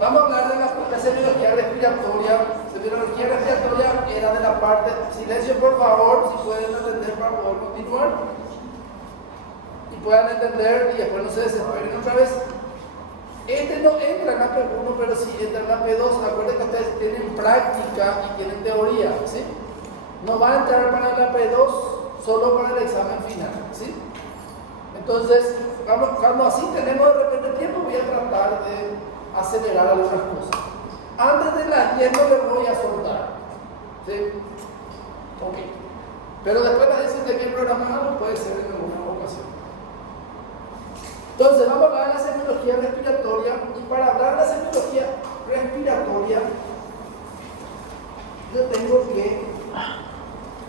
Vamos a hablar de la semiología respiratoria. Semiología respiratoria era de la parte. Silencio, por favor, si pueden atender para poder continuar. Y puedan entender y después no se desesperen otra vez. Este no entra en la P1, pero sí entra en la P2. Acuérdense que ustedes tienen práctica y tienen teoría, ¿sí? No va a entrar para la P2 solo para el examen final, ¿sí? Entonces, cuando así tenemos de repente tiempo, voy a tratar de acelerar algunas cosas. Antes de las 10 no les voy a soltar, ¿sí? Ok. Pero después las 10 de bien programado puede ser en alguna ocasión. Entonces, vamos a hablar de la semiología respiratoria. Y para hablar de la semiología respiratoria, yo tengo que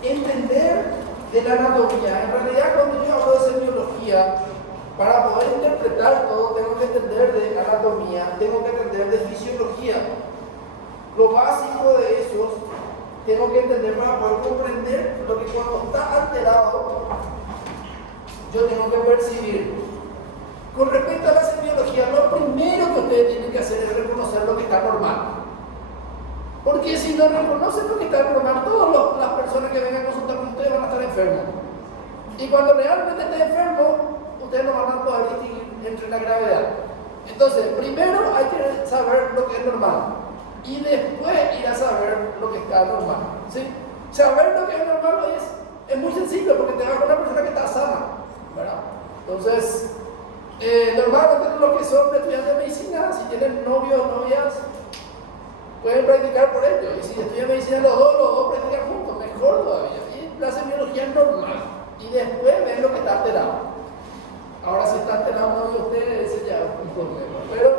entender de la anatomía. En realidad, cuando yo hablo de semiología, para poder interpretar todo, tengo que entender de anatomía, tengo que entender de fisiología. Lo básico de eso, tengo que entender para poder comprender lo que cuando está alterado, yo tengo que percibir. Con respecto a la semiología, lo primero que ustedes tienen que hacer es reconocer lo que está normal. Porque si no reconocen lo que está normal, todas las personas que vengan a consultar con ustedes van a estar enfermos. Y cuando realmente estén enfermos, ustedes no van a poder distinguir entre la gravedad. Entonces, primero hay que saber lo que es normal. Y después ir a saber lo que está normal. ¿Sí? Saber lo que es normal es muy sencillo, porque te va con una persona que está sana, ¿verdad? Entonces, normalmente los que son estudiantes de medicina, si tienen novios o novias, pueden practicar por ello. Y si estudian medicina los dos practican juntos, mejor todavía. Y la semiología es normal. Y después ven lo que está alterado. Ahora, si está alterado uno de ustedes, ese ya es un problema. Pero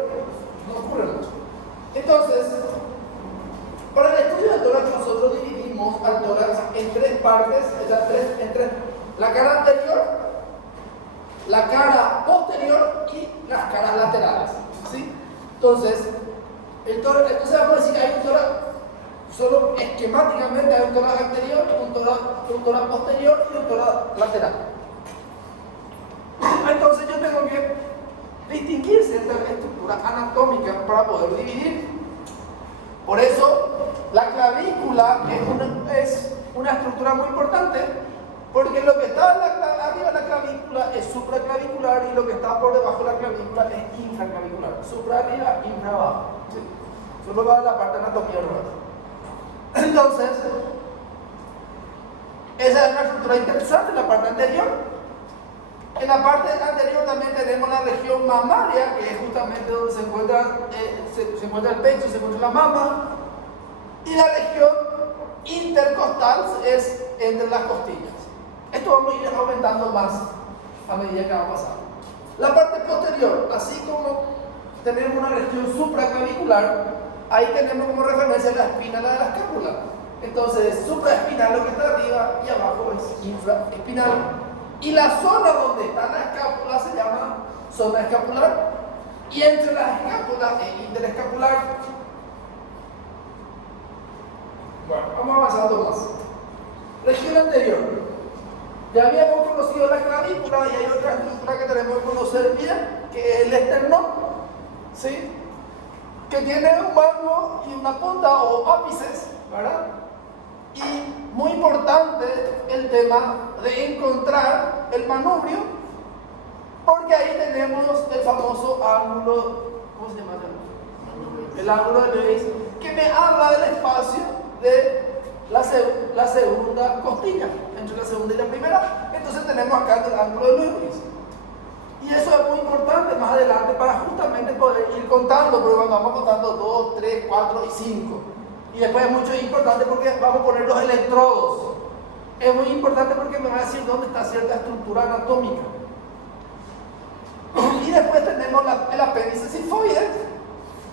no ocurre mucho. Entonces, para el estudio del tórax, nosotros dividimos al tórax en tres partes, la cara anterior, la cara posterior y las caras laterales, ¿sí? Entonces, entonces vamos a decir que hay un tórax, solo esquemáticamente hay un tórax anterior, un tórax posterior y un tórax lateral. Entonces yo tengo que distinguir ciertas estructuras anatómicas para poder dividir. Por eso, la clavícula es una estructura muy importante, porque lo que está arriba de la clavícula es supraclavicular y lo que está por debajo de la clavícula es infraclavicular. Supra arriba, infra abajo. ¿Sí? Solo va a la parte anatomía rueda. Entonces, esa es una estructura interesante en la parte anterior. En la parte anterior también tenemos la región mamaria, que es justamente donde se encuentra el pecho, se encuentra la mama. Y la región intercostal es entre las costillas. Esto vamos a ir aumentando más a medida que va pasando. La parte posterior, así como tenemos una región supraclavicular, ahí tenemos como referencia la espina, la de la escápula. Entonces, supraespinal lo que está arriba y abajo es infraespinal. Y la zona donde está la escápula se llama zona escapular. Y entre las escápulas es interescapular. Bueno, vamos avanzando más. Región anterior. Ya habíamos conocido la clavícula y hay otra estructura que tenemos que conocer bien, que es el esternón, ¿sí? Que tiene un mango y una punta o ápices, ¿verdad? Y muy importante el tema de encontrar el manubrio, porque ahí tenemos el famoso ángulo, ¿cómo se llama el ángulo de Lewis? Que me habla del espacio de la segunda costilla, entre la segunda y la primera. Entonces tenemos acá el ángulo de Lewis. Y eso es muy importante más adelante para justamente poder ir contando, pero cuando vamos contando 2, 3, 4 y 5. Y después es mucho importante porque vamos a poner los electrodos. Es muy importante porque me va a decir dónde está cierta estructura anatómica. Y después tenemos el apéndice sifoide,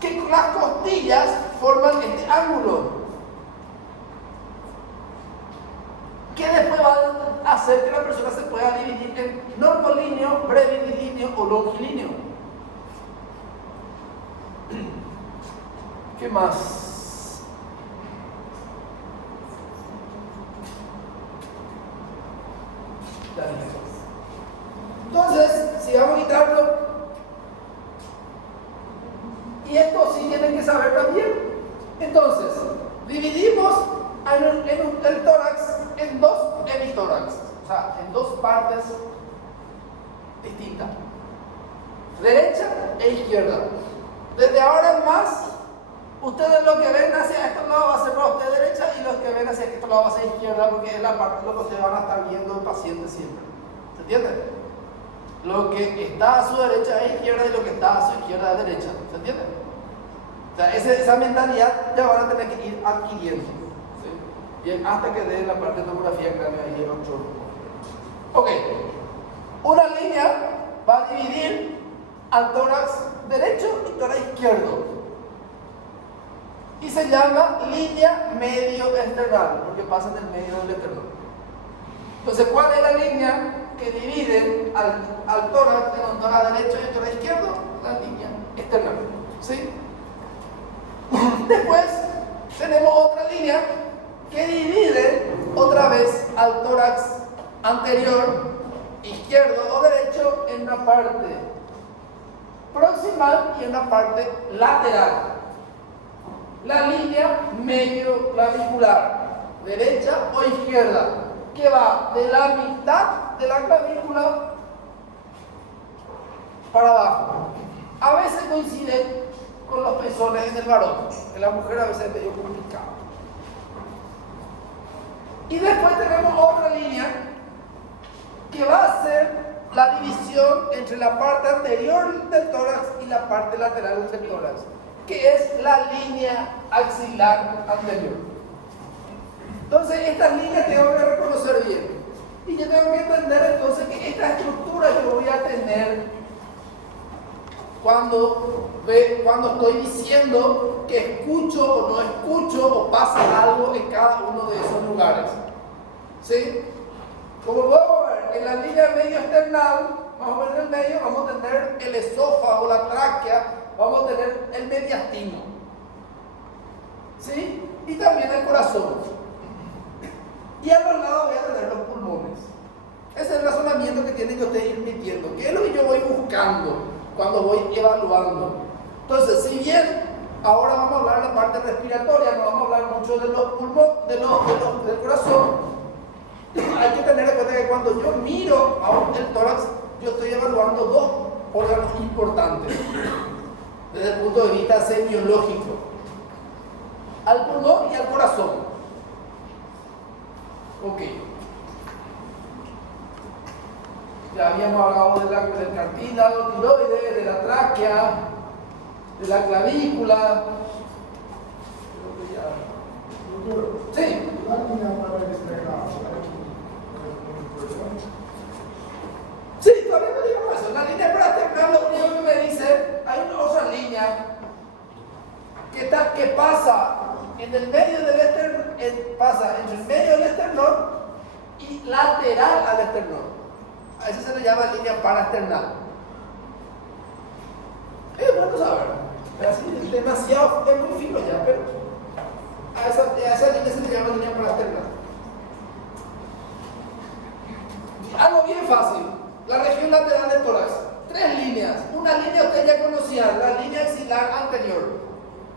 que con las costillas forman este ángulo, que después va a hacer que la persona se pueda dividir en normolíneo, brevilíneo o longilíneo. ¿Qué más? Entonces, sigamos quitando. Y esto sí tienen que saber también. Entonces, dividimos el tórax en dos hemitórax, o sea, en dos partes distintas, derecha e izquierda. Desde ahora en más, ustedes lo que ven hacia este lado va a ser para usted derecha y los que ven hacia este lado va a ser izquierda, porque es la parte de lo que ustedes van a estar viendo el paciente siempre. ¿Se entiende? Lo que está a su derecha es izquierda y lo que está a su izquierda es derecha. ¿Se entiende? O sea, esa mentalidad ya van a tener que ir adquiriendo. ¿Sí? Y hasta que den la parte de tomografía cráneo ahí en otro. Ok. Una línea va a dividir al tórax derecho y tórax izquierdo. Y se llama línea medio esternal, porque pasa en el medio del esternón. Entonces, ¿cuál es la línea que divide al tórax en un tórax derecho y un tórax izquierdo? La línea esternal. ¿Sí? Después tenemos otra línea que divide otra vez al tórax anterior, izquierdo o derecho, en una parte proximal y en una parte lateral. La línea medio clavicular, derecha o izquierda, que va de la mitad de la clavícula para abajo. A veces coincide con los pezones en el varón, en la mujer a veces es medio complicado. Y después tenemos otra línea que va a ser la división entre la parte anterior del tórax y la parte lateral del tórax, que es la línea axilar anterior. Entonces, estas líneas tengo que reconocer bien. Y yo tengo que entender entonces que esta estructura que voy a tener cuando estoy diciendo que escucho o no escucho o pasa algo en cada uno de esos lugares. ¿Sí? Como podemos ver, en la línea medio esternal, más o menos en el medio, vamos a tener el esófago, la tráquea, vamos a tener el mediastino. ¿Sí? Y también el corazón. Y a los lados voy a tener los pulmones. Ese es el razonamiento que tienen que ustedes ir metiendo. ¿Qué es lo que yo voy buscando cuando voy evaluando? Entonces, si bien ahora vamos a hablar de la parte respiratoria, no vamos a hablar mucho de los pulmones, del corazón, hay que tener en cuenta que cuando yo miro a el tórax, yo estoy evaluando dos órganos importantes desde el punto de vista semiológico: al pulmón y al corazón. Ok. Ya habíamos hablado del cartílago, tiroides, de la tráquea, de la clavícula. Sí. Sí, todavía no digo eso. La línea parasternal, lo único que me dice, hay una otra línea que pasa en el medio del esternón, pasa entre el medio del esternón y lateral al esternón. A eso se le llama línea parasternal. Es bueno saber. Es demasiado, es muy fino ya, pero a esa línea se le llama línea parasternal. Algo bien fácil. La región lateral del tórax. 3 líneas. Una línea ustedes ya conocían, la línea axilar anterior.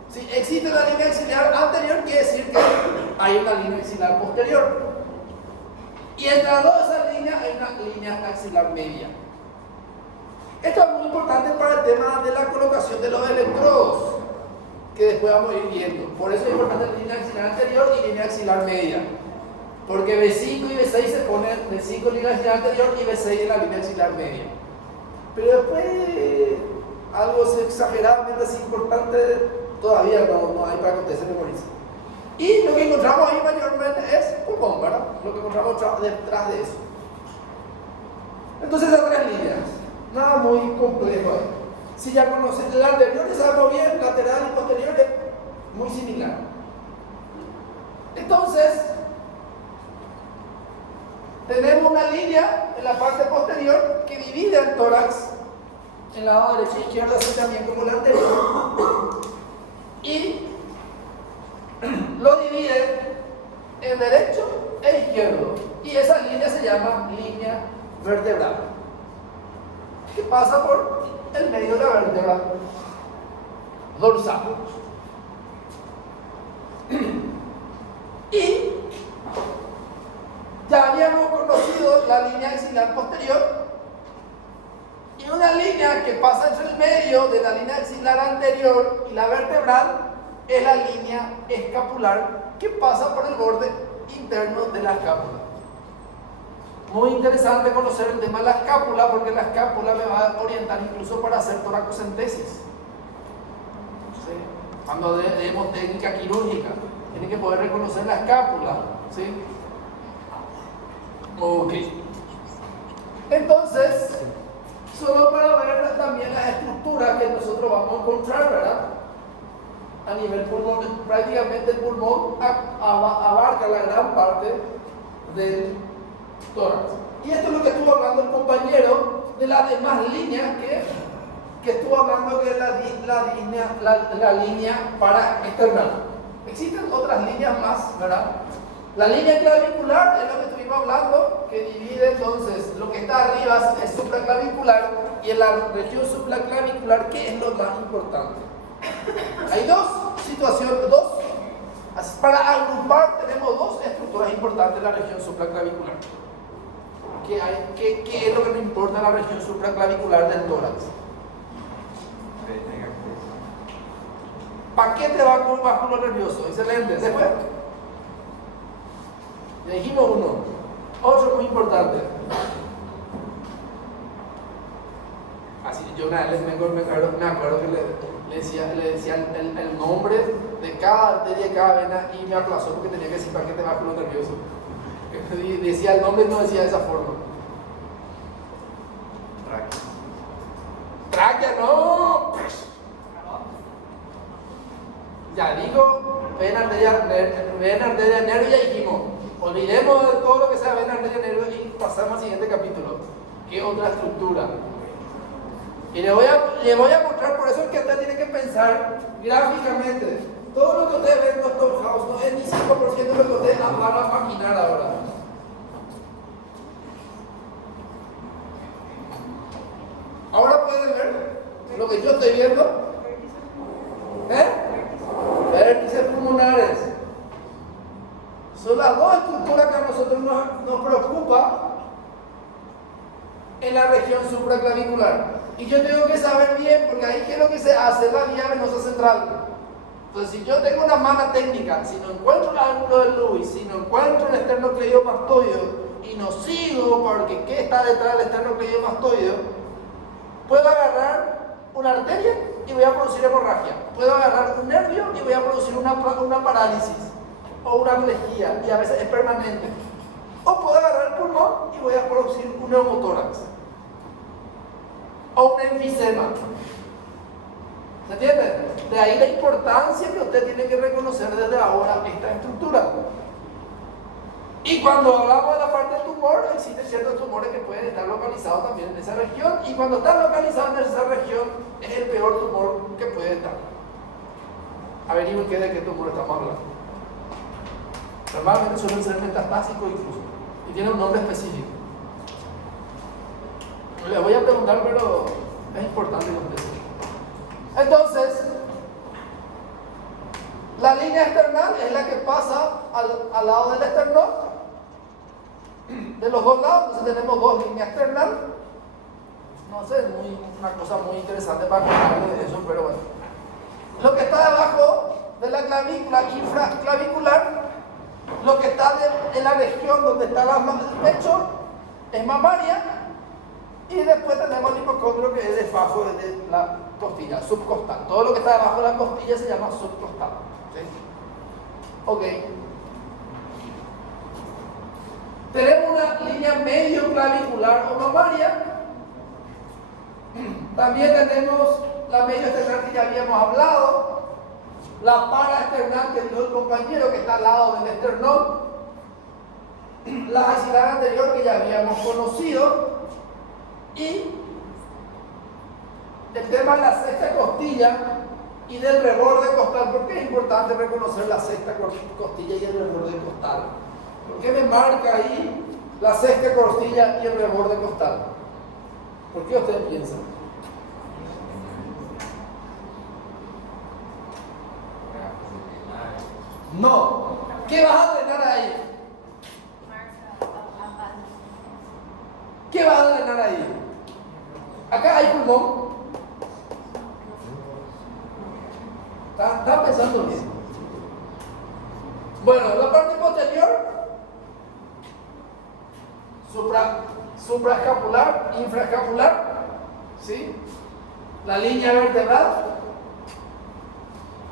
Si existe la línea axilar anterior, quiere decir que hay una línea axilar posterior. Y entre las dos de esas líneas hay una línea axilar media. Esto es muy importante para el tema de la colocación de los electrodos, que después vamos a ir viendo. Por eso es importante la línea axilar anterior y línea axilar media. Porque B5 y B6 se ponen B5 en línea axilar anterior y B6 en la línea axilar media. Pero después, algo exageradamente así importante, todavía no hay para que ustedes se memoricen. Y lo que encontramos ahí mayormente es pulmón, ¿verdad? Lo que encontramos detrás de eso. Entonces, esas 3 líneas. Nada muy complejo ahí. Si ya conocen el anterior, ya sabemos bien, lateral y posterior es muy similar. Entonces, tenemos una línea en la parte posterior que divide el tórax en el lado derecho e izquierdo, así también como el anterior. Y lo divide en derecho e izquierdo. Y esa línea se llama línea vertebral, que pasa por el medio de la vértebra. dorsal. Y ya habíamos conocido la línea axilar posterior y una línea que pasa entre el medio de la línea axilar anterior y la vertebral es la línea escapular que pasa por el borde interno de la escápula. Muy interesante conocer el tema de la escápula, porque la escápula me va a orientar incluso para hacer toracocentesis. ¿Sí? Cuando demos técnica quirúrgica, tienen que poder reconocer la escápula. ¿Sí? Ok. Entonces, solo para ver también las estructuras que nosotros vamos a encontrar, ¿verdad? A nivel pulmón, prácticamente el pulmón abarca la gran parte del tórax. Y esto es lo que estuvo hablando el compañero de las demás líneas que estuvo hablando de la línea paraesternal. Existen otras líneas más, ¿verdad? La línea clavicular es lo que estuvimos hablando, que divide entonces lo que está arriba es supraclavicular y en la región supraclavicular, ¿qué es lo más importante? Hay dos situaciones, para agrupar tenemos dos estructuras importantes en la región supraclavicular. ¿Qué es lo que nos importa en la región supraclavicular del tórax? Paquete vascular nervioso, excelente. Después, ya dijimos uno. Otro muy importante. Así, yo una vez me acuerdo que le decía el nombre de cada arteria y cada vena y me aplazó porque tenía que decir paquete vascular nervioso. Decía el nombre y no decía de esa forma. Tráquea, no. Ya digo, vena arteria, nervio, ya dijimos. Olvidemos de todo lo que sea vena arteria, nervio y pasamos al siguiente capítulo. ¿Qué otra estructura? Y le voy a mostrar, por eso es que usted tiene que pensar gráficamente. Todo lo que ustedes ven en Dr. House no es ni 5% de lo que ustedes van a maquinar ahora. Ahora pueden ver lo que yo estoy viendo. Vértices pulmonares. Son las dos estructuras que a nosotros nos preocupa en la región supraclavicular. Y yo tengo que saber bien, porque ahí qué es lo que se hace, la vía venosa central. Entonces, si yo tengo una mala técnica, si no encuentro el ángulo de Lewis, si no encuentro el esternocleidomastoideo y no sigo porque qué está detrás del esternocleidomastoideo, puedo agarrar una arteria y voy a producir hemorragia. Puedo agarrar un nervio y voy a producir una parálisis o una aplejía, y a veces es permanente. O puedo agarrar el pulmón y voy a producir un neumotórax o un enfisema. ¿Se entiende? De ahí la importancia que usted tiene que reconocer desde ahora esta estructura. Y cuando hablamos de la parte del tumor, existen ciertos tumores que pueden estar localizados también en esa región, y cuando están localizados en esa región es el peor tumor que puede estar. Averigüen de qué tumor estamos hablando. Normalmente suelen ser metastásicos incluso, y tienen un nombre específico. Le voy a preguntar, pero es importante contestar. Entonces, la línea esternal es la que pasa al lado del esternón, de los dos lados. Entonces tenemos dos líneas externas. No sé, una cosa muy interesante para contarles de eso, pero bueno. Lo que está debajo de la clavícula infraclavicular, lo que está en la región donde está el pecho, es mamaria. Y después tenemos el hipocondrio, que es debajo de la costilla, subcostal. Todo lo que está debajo de la costilla se llama subcostal. ¿Sí? Ok. Tenemos una línea medio clavicular o mamaria. También tenemos la medio esternal que ya habíamos hablado, la paraesternal que dijo el compañero, que está al lado del esternón, la axilar anterior que ya habíamos conocido, y el tema de la sexta costilla y del reborde costal. ¿Por qué es importante reconocer la sexta costilla y el reborde costal? ¿Por qué me marca ahí la sexta costilla y el reborde costal? ¿Por qué ustedes piensan? No. ¿Qué vas a drenar ahí? ¿Qué vas a drenar ahí? Acá hay pulmón. ¿Están pensando bien? Bueno, la parte posterior, supraescapular, infraescapular, ¿sí? La línea vertebral,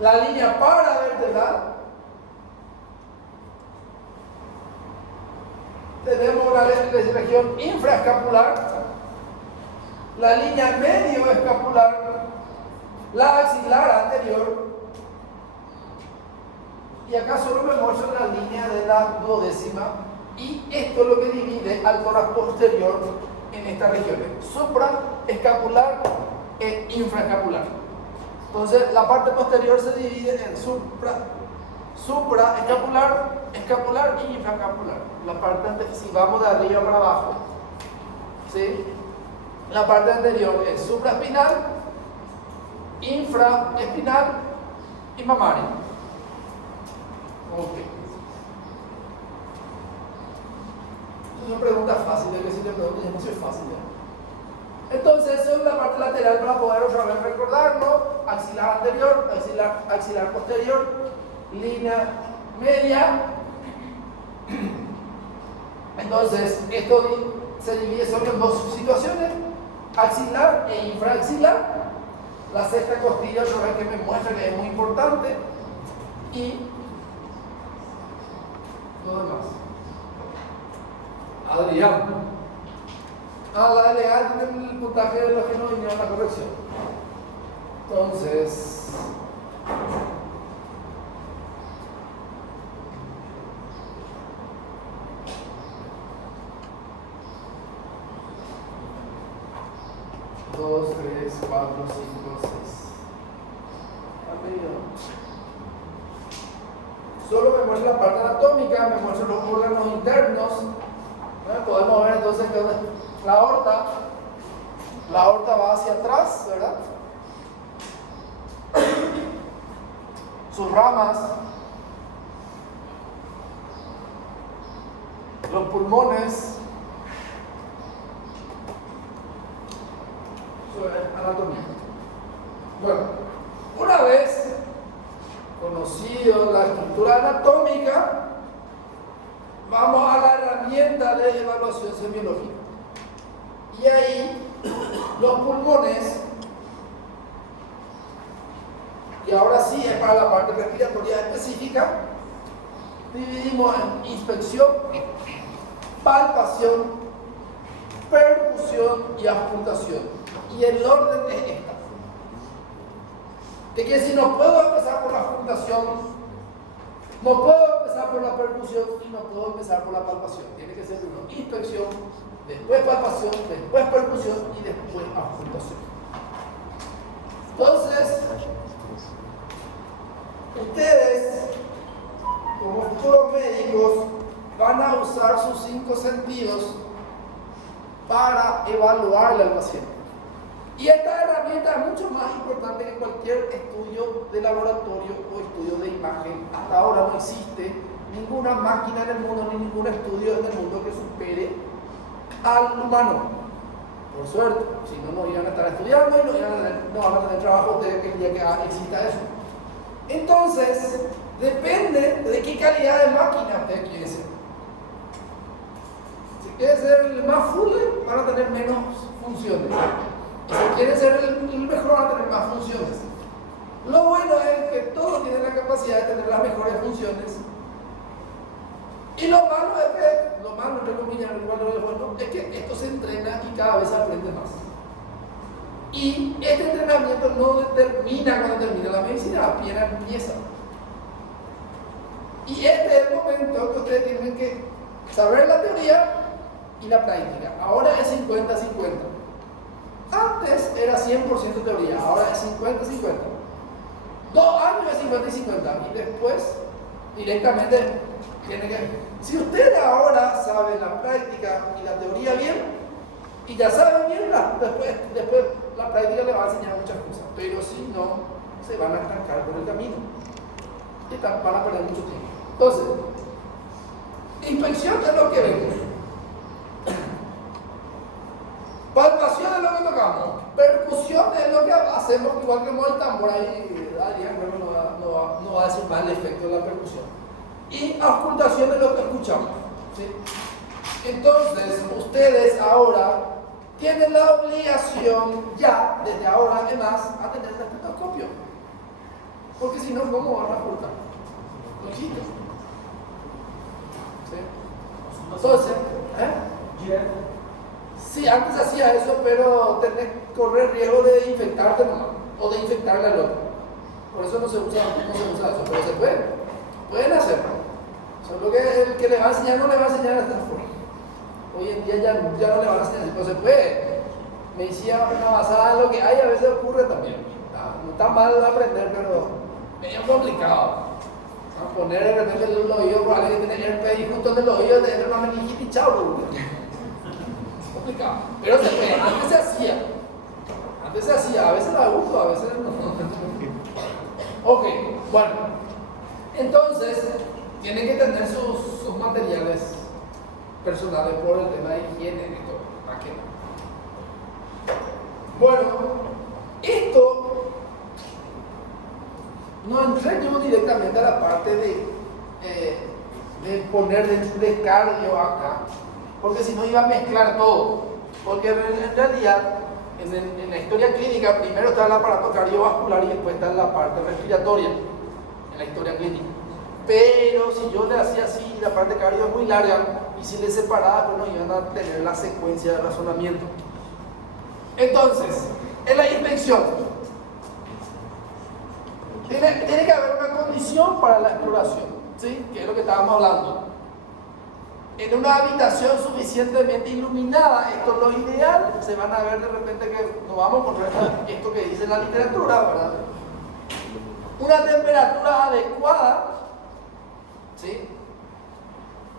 la línea paravertebral. Tenemos una región infraescapular, la línea medioescapular, la axilar anterior, y acá solo me muestro la línea de la duodécima, y esto es lo que divide al tórax posterior en estas regiones: supraescapular e infraescapular. Entonces la parte posterior se divide en supraescapular, escapular y infraescapular. La parte si vamos de arriba para abajo, ¿sí? La parte anterior es supraespinal, infraespinal y mamaria. Ok. Es una pregunta fácil, que si te pregunto ya no soy fácil ya. Entonces, eso es la parte lateral para poder otra vez recordarlo: axilar anterior, axilar posterior, línea media. Entonces, esto se divide solo en dos situaciones: axilar e infraaxilar. La sexta costilla, otra vez, que me muestra que es muy importante, y lo demás. Adrián. La delegada tiene el puntaje de los que no vinieron a la corrección. Entonces, dos, 3, 4, 5, 6. Solo me muestra la parte anatómica, me muestra los órganos internos. Podemos ver entonces que la aorta va hacia atrás, ¿verdad? Sus ramas, los pulmones. Eso es anatomía. Bueno, una vez conocido la estructura anatómica, vamos a la herramienta de evaluación semiológica. Y ahí, los pulmones, y ahora sí es para la parte respiratoria específica, dividimos en inspección, palpación, percusión y auscultación. Y el orden es esta. ¿Qué quiere decir? No puedo empezar por la auscultación, no puedo empezar por la percusión y no puedo empezar por la palpación. Tiene que ser primero inspección, después palpación, después percusión y después auscultación. Entonces, ustedes, como futuros médicos, van a usar sus 5 sentidos para evaluarle al paciente. Y esta herramienta es mucho más importante que cualquier estudio de laboratorio o estudio de imagen. Hasta ahora no existe ninguna máquina en el mundo ni ningún estudio en el mundo que supere al humano. Por suerte, si no, no iban a estar estudiando y no van a tener trabajo ustedes el día que exista eso. Entonces, depende de qué calidad de máquina usted quiere ser. Si quiere ser el más full, van a tener menos funciones. Si quieren ser el mejor, van a tener más funciones. Lo bueno es que todos tienen la capacidad de tener las mejores funciones. Y lo malo es que, entre comillas, es que esto se entrena y cada vez se aprende más. Y este entrenamiento no termina cuando termina la medicina, apenas empieza. Y este es el momento que ustedes tienen que saber la teoría y la práctica. Ahora es 50-50. Antes era 100% teoría, ahora es 50-50. 2 años es 50 y 50. Y después, directamente, tiene que. Si usted ahora sabe la práctica y la teoría bien, y ya sabe bien, después la práctica le va a enseñar muchas cosas. Pero si no, se van a estancar por el camino. y van a perder mucho tiempo. Entonces, inspección es lo que vemos. Palpación es lo que tocamos. Percusión es lo que hacemos, igual que el tambor ahí, no va a decir mal el efecto de la percusión. Y auscultación es lo que escuchamos. ¿Sí? Entonces, ustedes ahora tienen la obligación ya, desde ahora en más, a tener el estetoscopio. Porque si no, ¿cómo van a auscultar? Loquitos. ¿Sí? Entonces, sí, antes hacía eso, pero correr riesgo de infectarte nomás, o de infectarle al otro. Por eso no se usa eso, pero se pueden hacerlo. Solo que el que le va a enseñar no le va a enseñar de esta forma. Hoy en día ya no le van a enseñar, pero se puede. Me decía una basada en lo que hay, a veces ocurre también. No está mal aprender, pero medio complicado. Poner de repente el oído por alguien que tiene herpes y justo en el oído tener una meningitis y chao. Complicado. Pero se puede, antes se hacía, a veces da gusto, a veces no. Ok, bueno. Entonces, tienen que tener sus materiales personales por el tema de higiene y todo. ¿Para qué? Bueno, esto no entré yo directamente a la parte de poner el descargo acá, porque si no iba a mezclar todo. Porque en realidad, en la historia clínica, primero está el aparato cardiovascular y después está la parte respiratoria, en la historia clínica. Pero si yo le hacía así, la parte cardio es muy larga, y si le separaba, pues no iban a tener la secuencia de razonamiento. Entonces, en la inspección, tiene que haber una condición para la exploración, ¿sí? Que es lo que estábamos hablando. En una habitación suficientemente iluminada, esto es lo ideal, se van a ver de repente que nos vamos a poner esto que dice la literatura, ¿verdad? Una temperatura adecuada, ¿sí?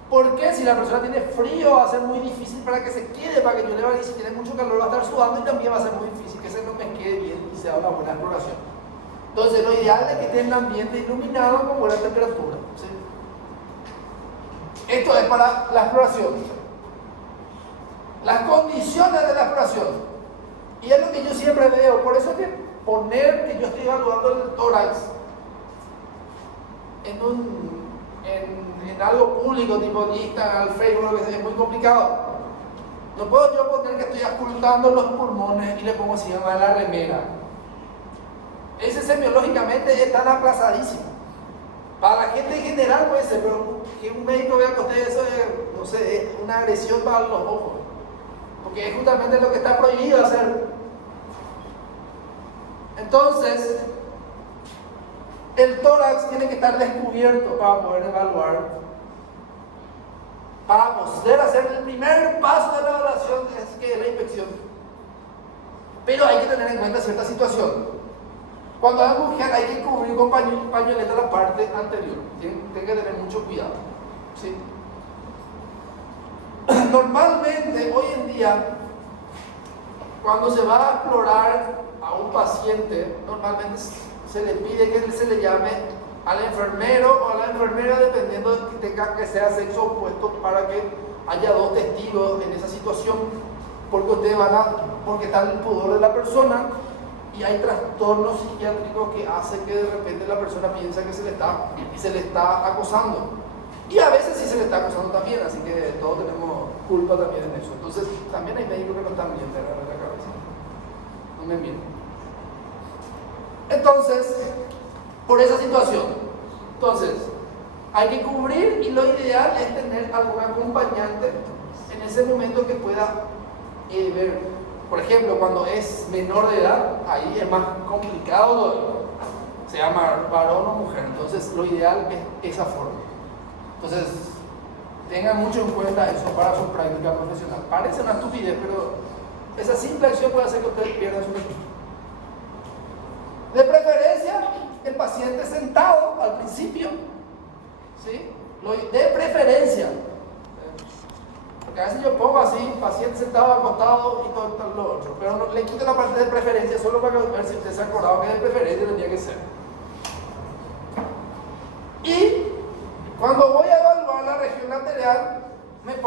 Porque si la persona tiene frío va a ser muy difícil para que se quede, para que yo le vaya, y si tiene mucho calor va a estar sudando y también va a ser muy difícil que se no me quede bien y sea una buena exploración. Entonces lo ideal es que esté en un ambiente iluminado con buena temperatura, ¿sí? Esto es para la exploración. Las condiciones de la exploración. Y es lo que yo siempre veo. Por eso que poner que yo estoy evaluando el tórax en algo público, tipo Instagram, Facebook, es muy complicado. No puedo yo poner que estoy auscultando los pulmones y le pongo así a la remera. Ese semiológicamente están aplazadísimos. Para la gente en general puede ser, pero que un médico vea que usted eso es, no sé, es una agresión para los ojos. Porque es justamente lo que está prohibido hacer. Entonces, el tórax tiene que estar descubierto para poder evaluar, para poder hacer el primer paso de la evaluación, que es la inspección. Pero hay que tener en cuenta cierta situación. Cuando hay mujer hay que cubrir con pañoleta la parte anterior. Tienen que tener mucho cuidado, ¿sí? Normalmente, hoy en día, cuando se va a explorar a un paciente, normalmente se le pide que se le llame al enfermero o a la enfermera, dependiendo de que tenga que sea sexo opuesto, para que haya dos testigos en esa situación, porque porque está el pudor de la persona y hay trastornos psiquiátricos que hacen que de repente la persona piensa que se le está acosando. Y a veces sí se le está acosando también, así que todos tenemos culpa también en eso. Entonces, también hay médicos que no están bien de la cabeza. No me mienten. Entonces, por esa situación, hay que cubrir, y lo ideal es tener algún acompañante en ese momento que pueda ver. Por ejemplo, cuando es menor de edad, ahí es más complicado, se llama varón o mujer. Entonces, lo ideal es esa forma. Entonces, tengan mucho en cuenta eso para su práctica profesional. Parece una estupidez, pero esa simple acción puede hacer que ustedes pierdan su registro. De preferencia, el paciente sentado al principio, ¿sí? De preferencia. Porque a veces yo pongo así, paciente sentado, acostado y todo lo otro. Pero no, le quito la parte de preferencia solo para ver si usted se acordaba que de preferencia tenía que ser.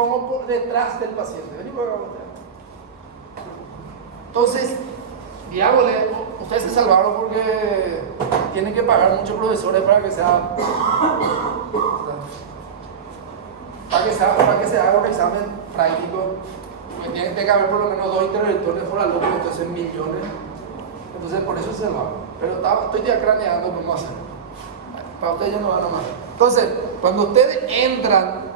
pongo por detrás del paciente. Vení por acá. Entonces, digámosle, ustedes se salvaron porque tienen que pagar muchos profesores para que sea haga un examen práctico. Tienen que haber por lo menos 2 interventores por alumno, entonces millones. Entonces por eso se salvaron. Pero estoy ya craneando cómo hacer. Para ustedes ya no van a más. Entonces, cuando ustedes entran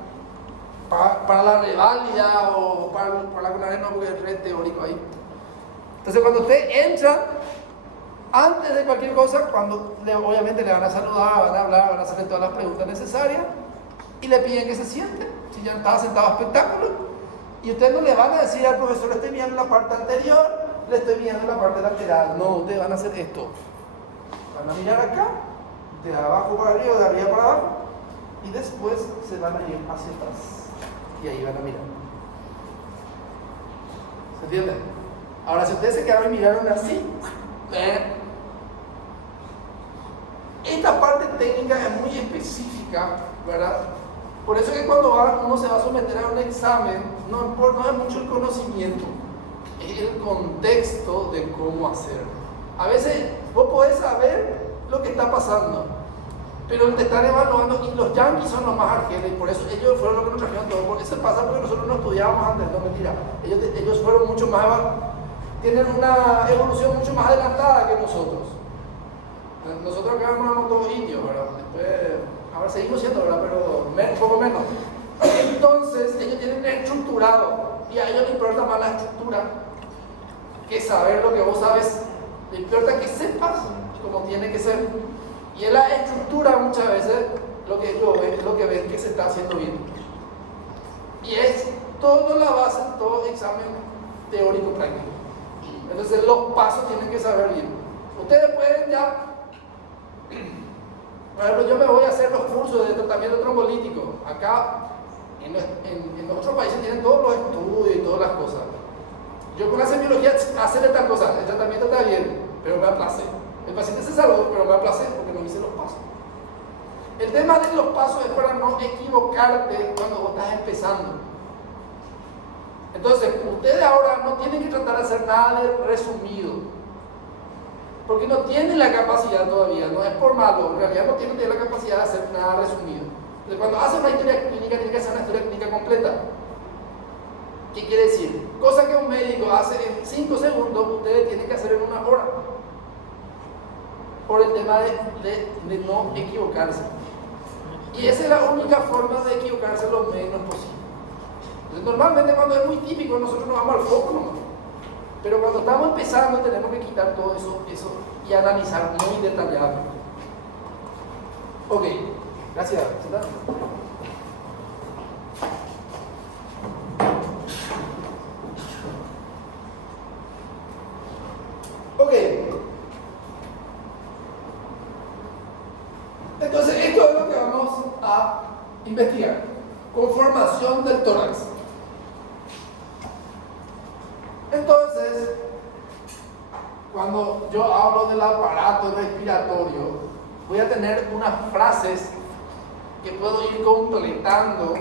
para la reválida o para la CONAREP, no, porque es re teórico ahí. Entonces, cuando ustedes entran, antes de cualquier cosa, obviamente le van a saludar, van a hablar, van a hacerle todas las preguntas necesarias y le piden que se siente. Si ya estaba sentado a espectáculo, y ustedes no le van a decir al profesor, le estoy viendo la parte anterior, le estoy viendo la parte lateral. No, ustedes van a hacer esto. Van a mirar acá, de abajo para arriba, de arriba para abajo, y después se van a ir hacia atrás. Y ahí van a mirar. ¿Se entiende? Ahora, si ustedes se quedaron y miraron así, esta parte técnica es muy específica, ¿verdad? Por eso es que cuando uno se va a someter a un examen, no es mucho el conocimiento, es el contexto de cómo hacerlo. A veces vos podés saber lo que está pasando, pero te están evaluando, y los yanquis son los más argeles, y por eso ellos fueron los que nos trajeron todo. Por eso pasa porque nosotros no estudiábamos antes, no mentira. Ellos fueron mucho más, tienen una evolución mucho más adelantada que nosotros. Nosotros acá éramos todos indios, ¿verdad? Después, ahora seguimos siendo, ¿verdad? Pero un poco menos. Entonces, ellos tienen estructurado, y a ellos les importa más la estructura que saber lo que vos sabes. Les importa que sepas como tiene que ser. Y en la estructura muchas veces lo que ven que se está haciendo bien. Y es toda la base de todo examen teórico práctico. Entonces los pasos tienen que saber bien. Ustedes pueden ya, por ejemplo, yo me voy a hacer los cursos de tratamiento trombolítico. Acá en nuestros países tienen todos los estudios y todas las cosas. Yo con la semiología hacerle tal cosa, el tratamiento está bien, pero me aplacé. El paciente se salvó, pero me aplacé porque no hice los pasos. El tema de los pasos es para no equivocarte cuando vos estás empezando. Entonces, ustedes ahora no tienen que tratar de hacer nada de resumido, porque no tienen la capacidad todavía, no es por malo, en realidad no tienen la capacidad de hacer nada resumido. Entonces, cuando hacen una historia clínica, tienen que hacer una historia clínica completa. ¿Qué quiere decir? Cosa que un médico hace en 5 segundos, ustedes tienen que hacer en 1 hora. Por el tema de no equivocarse. Y esa es la única forma de equivocarse lo menos posible. Entonces, normalmente cuando es muy típico, nosotros nos vamos al foco nomás. Pero cuando estamos empezando, tenemos que quitar todo eso y analizar muy detallado. Ok, gracias. Ok. Entonces, esto es lo que vamos a investigar. Conformación del tórax. Entonces, cuando yo hablo del aparato respiratorio, voy a tener unas frases que puedo ir completando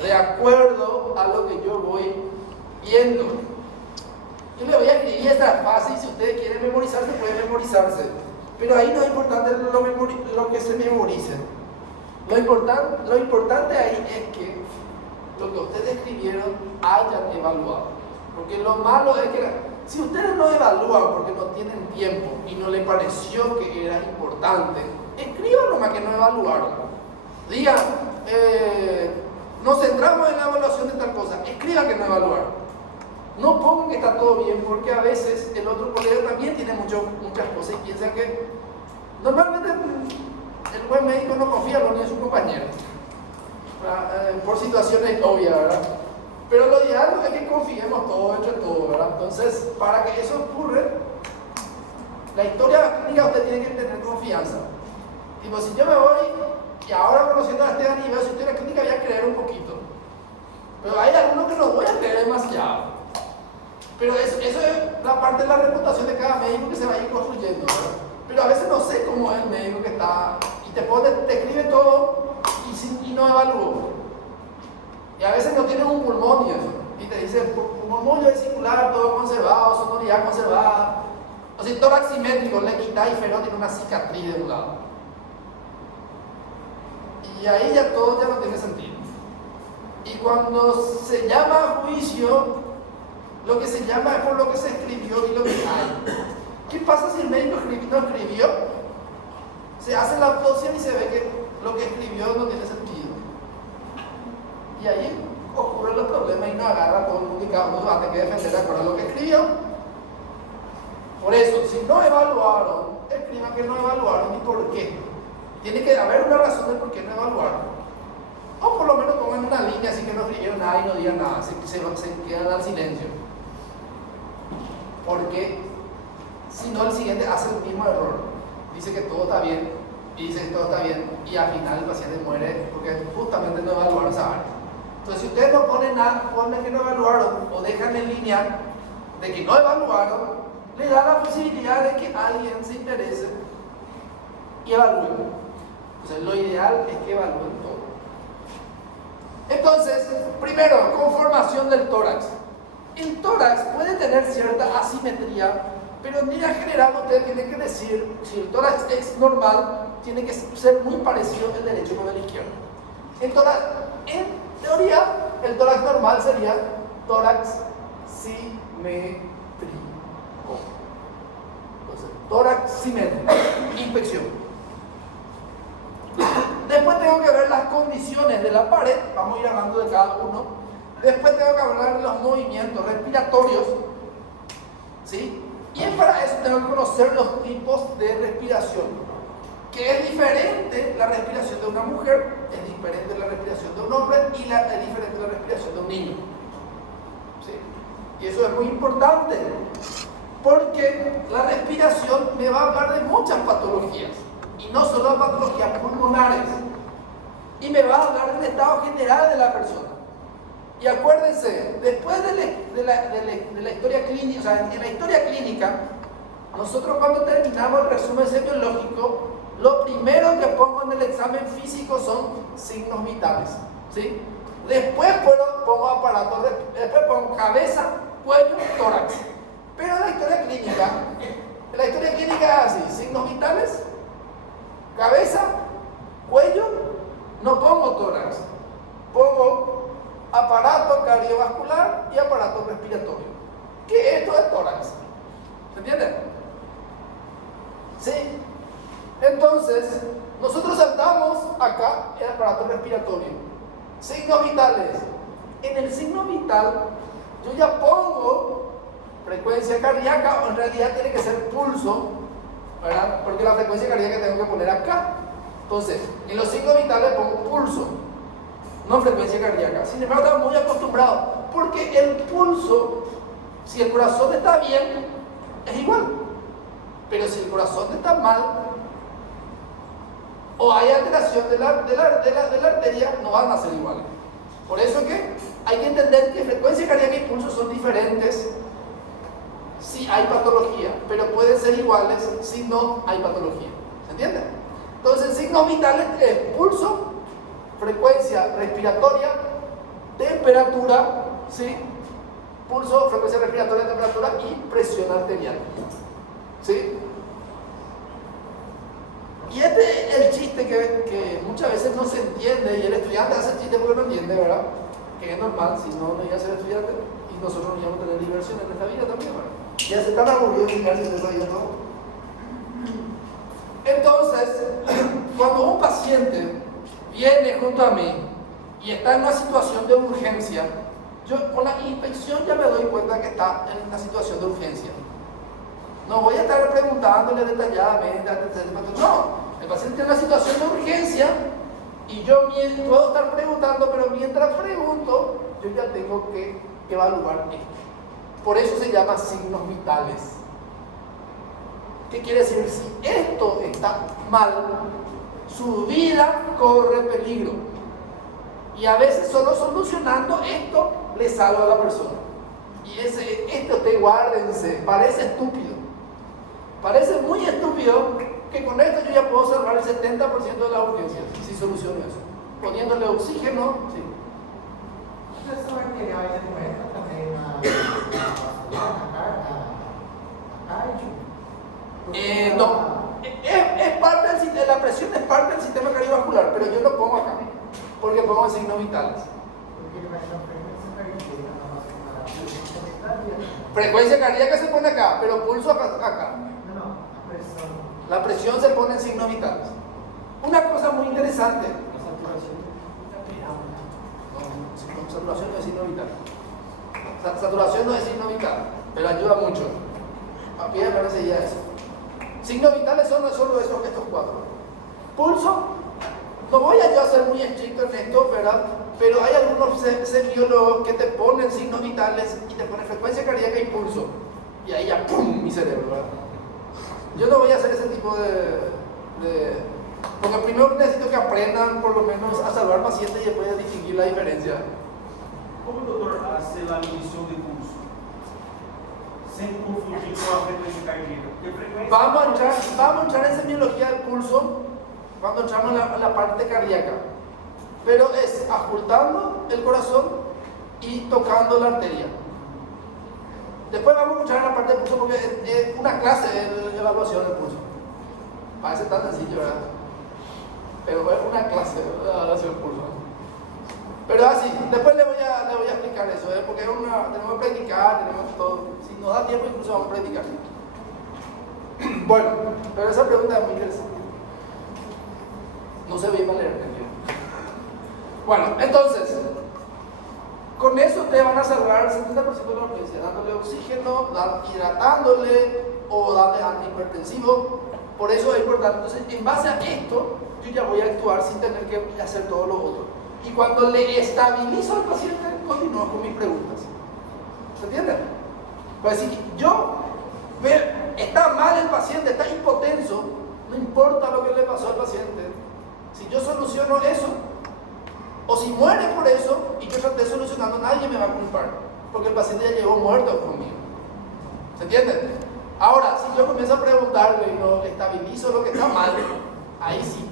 de acuerdo a lo que yo voy viendo. Yo le voy a escribir esta frase y si ustedes quieren memorizarse, pueden memorizarse. Pero ahí no es importante lo que se memorice. Lo importante ahí es que lo que ustedes escribieron hayan evaluado. Porque lo malo es que si ustedes no evalúan porque no tienen tiempo y no les pareció que era importante, escriban nomás que no evaluaron. Digan, nos centramos en la evaluación de tal cosa, escriban que no evaluaron. No pongan que está todo bien, porque a veces el otro colega también tiene muchas cosas y piensa que normalmente el buen médico no confía ni en su compañero, por situaciones obvias, ¿verdad? Pero lo ideal es que confiemos todos entre todos, ¿verdad? Entonces, para que eso ocurra, la historia clínica usted tiene que tener confianza. Tipo, si yo me voy y ahora conociendo a Esteban y veo su historia clínica, voy a creer un poquito. Pero hay algunos que no voy a creer demasiado. Pero eso es la parte de la reputación de cada médico que se va a ir construyendo, ¿verdad? Pero a veces no sé cómo es el médico que está y te escribe todo y no evalúo. Y a veces no tienen un pulmón y eso. Y te dice, pulmón vesicular, todo conservado, sonoridad conservada. O sea, tórax simétrico, le quitáis y Ferón tiene una cicatriz de un lado. Y ahí ya todo ya no tiene sentido. Y cuando se llama a juicio, lo que se llama es por lo que se escribió y lo que hay. ¿Qué pasa si el médico no escribió? Se hace la autopsia y se ve que lo que escribió no tiene sentido. Y ahí ocurren los problemas y no agarra a todo el mundo y cada uno va a tener que defender de acuerdo a lo que escribió. Por eso, si no evaluaron, escriban que no evaluaron y por qué. Tiene que haber una razón de por qué no evaluaron. O por lo menos pongan una línea así que no escribieron nada y no digan nada, se quedan al silencio. Porque si no, el siguiente hace el mismo error. Dice que todo está bien, y dice que todo está bien, y al final el paciente muere porque justamente no evaluaron esa área. Entonces, si ustedes no ponen nada, ponen que no evaluaron o dejan en línea de que no evaluaron, le da la posibilidad de que alguien se interese y evalúe. Entonces, lo ideal es que evalúen todo. Entonces, primero, conformación del tórax. El tórax puede tener cierta asimetría, pero en línea general usted tiene que decir, si el tórax es normal, tiene que ser muy parecido el derecho con el izquierdo. En teoría, el tórax normal sería tórax simétrico. Entonces, tórax simétrico. Inspección. Después tengo que ver las condiciones de la pared, vamos a ir hablando de cada uno. Después tengo que hablar de los movimientos respiratorios, ¿sí? Y para eso tengo que conocer los tipos de respiración, que es diferente la respiración de una mujer, es diferente la respiración de un hombre y es diferente la respiración de un niño, ¿sí? Y eso es muy importante, porque la respiración me va a hablar de muchas patologías, y no solo patologías pulmonares, y me va a hablar del estado general de la persona. Y acuérdense, después de la historia clínica, o sea, en la historia clínica, nosotros cuando terminamos el resumen semiológico, lo primero que pongo en el examen físico son signos vitales, ¿sí? Después pongo aparato, después pongo cabeza, cuello, tórax. Pero en la historia clínica es así, signos vitales, cabeza, cuello, no pongo tórax, pongo aparato cardiovascular y aparato respiratorio. ¿Qué esto es tórax? ¿Se entiende? Sí. Entonces, nosotros saltamos acá el aparato respiratorio. Signos vitales. En el signo vital, yo ya pongo frecuencia cardíaca, o en realidad tiene que ser pulso, ¿verdad? Porque la frecuencia cardíaca tengo que poner acá. Entonces, en los signos vitales pongo pulso, no frecuencia cardíaca. Sin embargo, estamos muy acostumbrados, porque el pulso, si el corazón está bien, es igual. Pero si el corazón está mal, o hay alteración de la arteria, no van a ser iguales. Por eso que hay que entender que frecuencia cardíaca y pulso son diferentes si hay patología, pero pueden ser iguales si no hay patología. ¿Se entiende? Entonces, signos vitales es pulso, frecuencia respiratoria, temperatura, ¿sí? Pulso, frecuencia respiratoria, temperatura y presión arterial, ¿sí? Y este es el chiste que muchas veces no se entiende, y el estudiante hace el chiste porque no entiende, ¿verdad? Que es normal, si no iba a ser estudiante, y nosotros no íbamos a tener diversión en esta vida también, ¿verdad? Ya se están aburridos de mirarse de eso y todo. Entonces, cuando un paciente viene junto a mí y está en una situación de urgencia, yo con la inspección ya me doy cuenta que está en una situación de urgencia. No voy a estar preguntándole detalladamente, no, el paciente tiene una situación de urgencia y yo puedo estar preguntando, pero mientras pregunto, yo ya tengo que evaluar esto. Por eso se llama signos vitales. ¿Qué quiere decir? Si esto está mal, su vida corre peligro. Y a veces solo solucionando esto le salva a la persona. Y esto te guárdense, parece estúpido. Parece muy estúpido que con esto yo ya puedo salvar el 70% de las urgencias, si soluciono eso. Poniéndole oxígeno, sí. Essa bacterial não entra também na cardio? No, es parte del sistema, la presión es parte del sistema cardiovascular, pero yo lo pongo acá, porque pongo signos vitales. Porque ele vai dar frequência cardíaca. Frecuencia cardíaca se pone acá, pero pulso acá. Não, a pressão. La presión se pone en signos vitales. Una cosa muy interesante. Saturación no es signo vital. Saturación no es signo vital, pero ayuda mucho. A pie me parece ya eso. Signos vitales son solo estos cuatro. Pulso, no voy a yo a ser muy estricto en esto, ¿verdad? Pero hay algunos semiólogos que te ponen signos vitales y te ponen frecuencia cardíaca y pulso. Y ahí ya ¡pum! Mi cerebro, ¿verdad? Yo no voy a hacer ese tipo de... Porque primero necesito que aprendan por lo menos a salvar pacientes y después a distinguir la diferencia. ¿Cómo el doctor hace la medición de pulso? Sin confundir con la frecuencia cardíaca. ¿Qué frecuencia? Vamos a entrar en semiología del pulso cuando entramos en la parte cardíaca. Pero es ocultando el corazón y tocando la arteria. Después vamos a entrar en la parte del pulso porque es una clase de evaluación del pulso. Parece tan sencillo, ¿verdad? Pero es una clase de evaluación del pulso. Pero así, después le voy a explicar eso, porque tenemos que practicar, tenemos todo. Si nos da tiempo, incluso vamos a practicar. Bueno, pero esa pregunta es muy interesante. No se ve bien leer, ¿entiendes? Bueno, entonces, con eso ustedes van a salvar el 70% de la urgencia, dándole oxígeno, hidratándole o dándole antihipertensivo. Por eso es importante. Entonces, en base a esto, yo ya voy a actuar sin tener que hacer todo lo otro. Y cuando le estabilizo al paciente, continúo con mis preguntas. ¿Se entiende? Pues si yo veo, está mal el paciente, está hipotenso, no importa lo que le pasó al paciente. Si yo soluciono eso, o si muere por eso, y yo traté solucionando, nadie me va a culpar. Porque el paciente ya llegó muerto conmigo. ¿Se entiende? Ahora, si yo comienzo a preguntarle y lo estabilizo lo que está mal, ahí sí.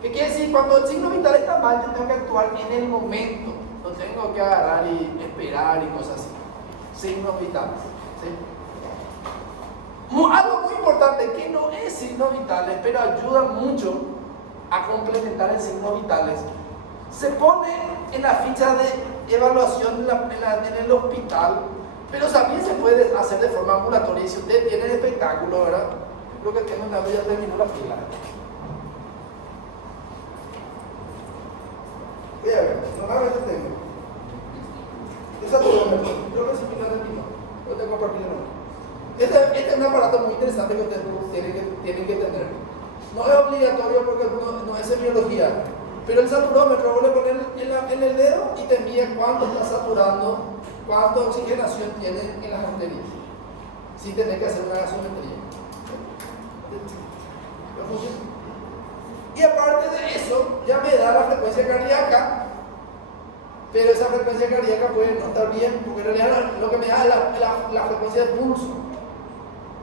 ¿Qué quiere decir? Cuando el signo vital está mal, yo tengo que actuar en el momento. No tengo que agarrar y esperar y cosas así. Signos vitales. ¿Sí? Algo muy importante que no es signos vitales, pero ayuda mucho a complementar el signo vitales. Se pone en la ficha de evaluación en el hospital, pero también se puede hacer de forma ambulatoria. Y si usted tiene el espectáculo, ¿verdad? Creo que tengo una ya terminó la fila. Normalmente tengo. Esa yo recibí la de mi no tengo compartido. Este es un aparato muy interesante que ustedes tienen que tener. No es obligatorio porque no es semiología, pero el saturómetro vos le pones en el dedo y te envía cuánto está saturando, cuánta oxigenación tiene en las arterias, sin tener que hacer una gasometría. Y aparte de eso, ya me da la frecuencia cardíaca, pero esa frecuencia cardíaca puede no estar bien, porque en realidad lo que me da es la frecuencia del pulso.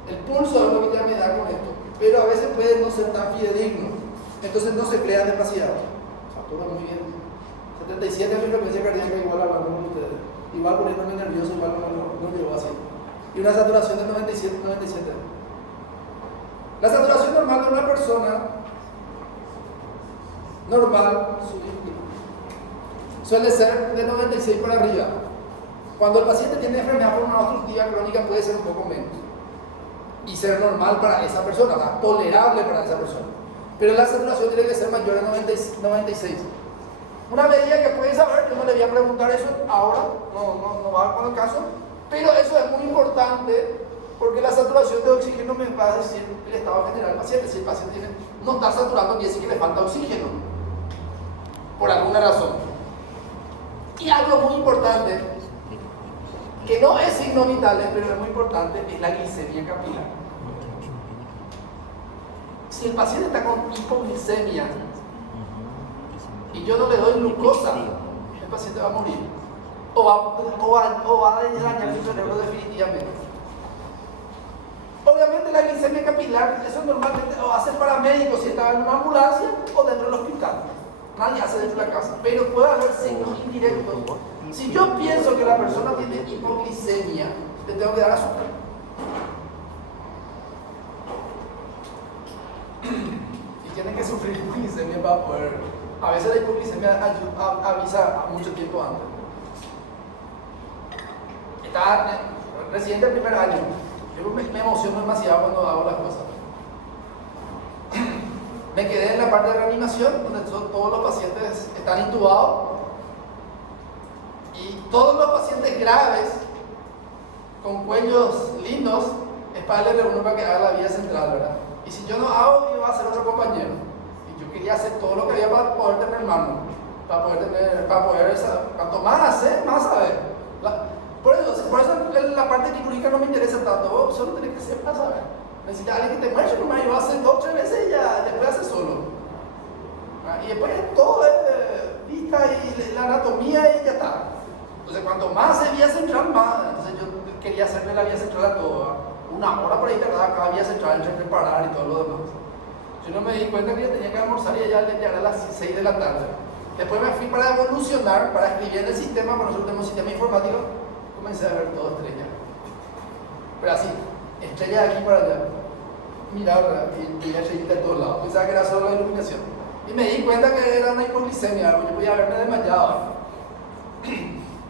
El pulso es lo que ya me da con esto, pero a veces puede no ser tan fidedigno, entonces no se crea demasiado. Satura muy bien. 77 es mi frecuencia cardíaca, igual hablando con ustedes, igual poniéndome nervioso, igual no llegó así. Y una saturación de 97. La saturación normal de una persona normal suele ser de 96 para arriba. Cuando el paciente tiene enfermedad por una obstructiva crónica puede ser un poco menos y ser normal para esa persona, o sea, tolerable para esa persona. Pero la saturación tiene que ser mayor a 96. Una medida que pueden saber, yo no le voy a preguntar eso ahora, no va con el caso, pero eso es muy importante porque la saturación de oxígeno me va a decir el estado general del paciente. Si el paciente no está saturando, quiere decir que le falta oxígeno por alguna razón. Y algo muy importante, que no es signo vital, pero es muy importante, es la glicemia capilar. Si el paciente está con hipoglicemia y yo no le doy glucosa, el paciente va a morir o va a dañar su cerebro definitivamente. Obviamente la glicemia capilar, eso normalmente lo hace el paramédico si está en una ambulancia o dentro del hospital. nadie hace dentro de la casa, pero puede haber signos indirectos. Si yo pienso que la persona tiene hipoglicemia, le tengo que dar azúcar. Y tienen que sufrir hipoglicemia para poder. A veces la hipoglicemia avisa mucho tiempo antes. Estaba recién del primer año. Yo me emociono demasiado cuando hago las cosas. Me quedé en la parte de reanimación, donde todos los pacientes están intubados. Y todos los pacientes graves, con cuellos lindos, es para el R1 para que haga la vía central, ¿verdad? Y si yo no hago, iba a hacer otro compañero. Y yo quería hacer todo lo que había para poder tener mano. Para poder cuanto más hacer, más saber. Por eso la parte quirúrgica no me interesa tanto. Vos solo tenés que hacer para saber. Necesitas alguien que te muestre, nomás, y vas a hacer 2 o 3 veces y ya después haces solo. Y después todo es vista y la anatomía y ya está. Entonces, cuanto más hace vía central, más. Entonces, yo quería hacerle la vía central a todo. Una hora por ahí tardaba cada vía central entre preparar y todo lo demás. Yo no me di cuenta que yo tenía que almorzar y ya era a las 6 de la tarde. Después me fui para evolucionar, para escribir en el sistema, porque nosotros tenemos un sistema informático. Comencé a ver todo estrella. Pero así, estrella de aquí para allá. Miraba y tenía estrellitas de todos lados. Pensaba que era solo la iluminación. Y me di cuenta que era una hipoglicemia, algo. Yo podía haberme desmayado.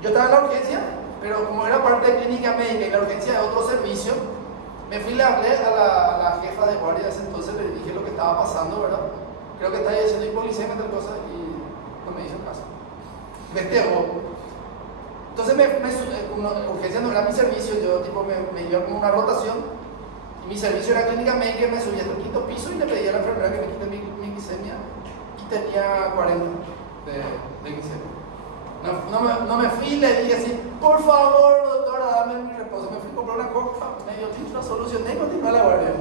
Yo estaba en la urgencia, pero como era parte de clínica médica y la urgencia de otro servicio, me fui y le hablé a la jefa de guardia de ese entonces, le dije lo que estaba pasando, ¿verdad? Creo que estaba haciendo hipoglicemia y tal cosa, y no me hizo caso. Me pegó. Entonces, como urgencia no era mi servicio, yo tipo, me iba como una rotación, y mi servicio era clínica médica, me subí hasta el 5.º piso y le pedí a la enfermera que me quite mi glicemia, y tenía 40 de glicemia. No me fui y le dije así, por favor, doctora, dame mi reposo. Me fui a comprar una coca, medio tinto, la solucioné y continué la guardia.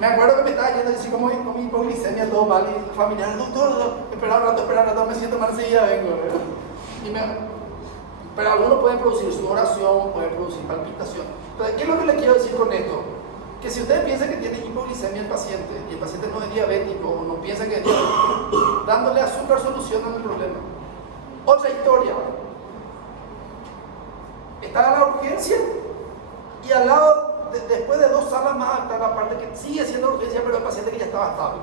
Me acuerdo que me estaba yendo así como con mi hipoglicemia, todo mal, y el familiar, doctor, espera un rato, me siento mal, enseguida vengo. Pero algunos pueden producir sudoración, pueden producir palpitación. Entonces, ¿qué es lo que le quiero decir con esto? Que si usted piensa que tiene hipoglicemia el paciente, y el paciente no es diabético, o no piensa que es diabético, dándole azúcar soluciona el problema. Otra historia. Está en la urgencia y al lado, después de 2 salas más, está la parte que sigue siendo urgencia, pero el paciente que ya estaba estable.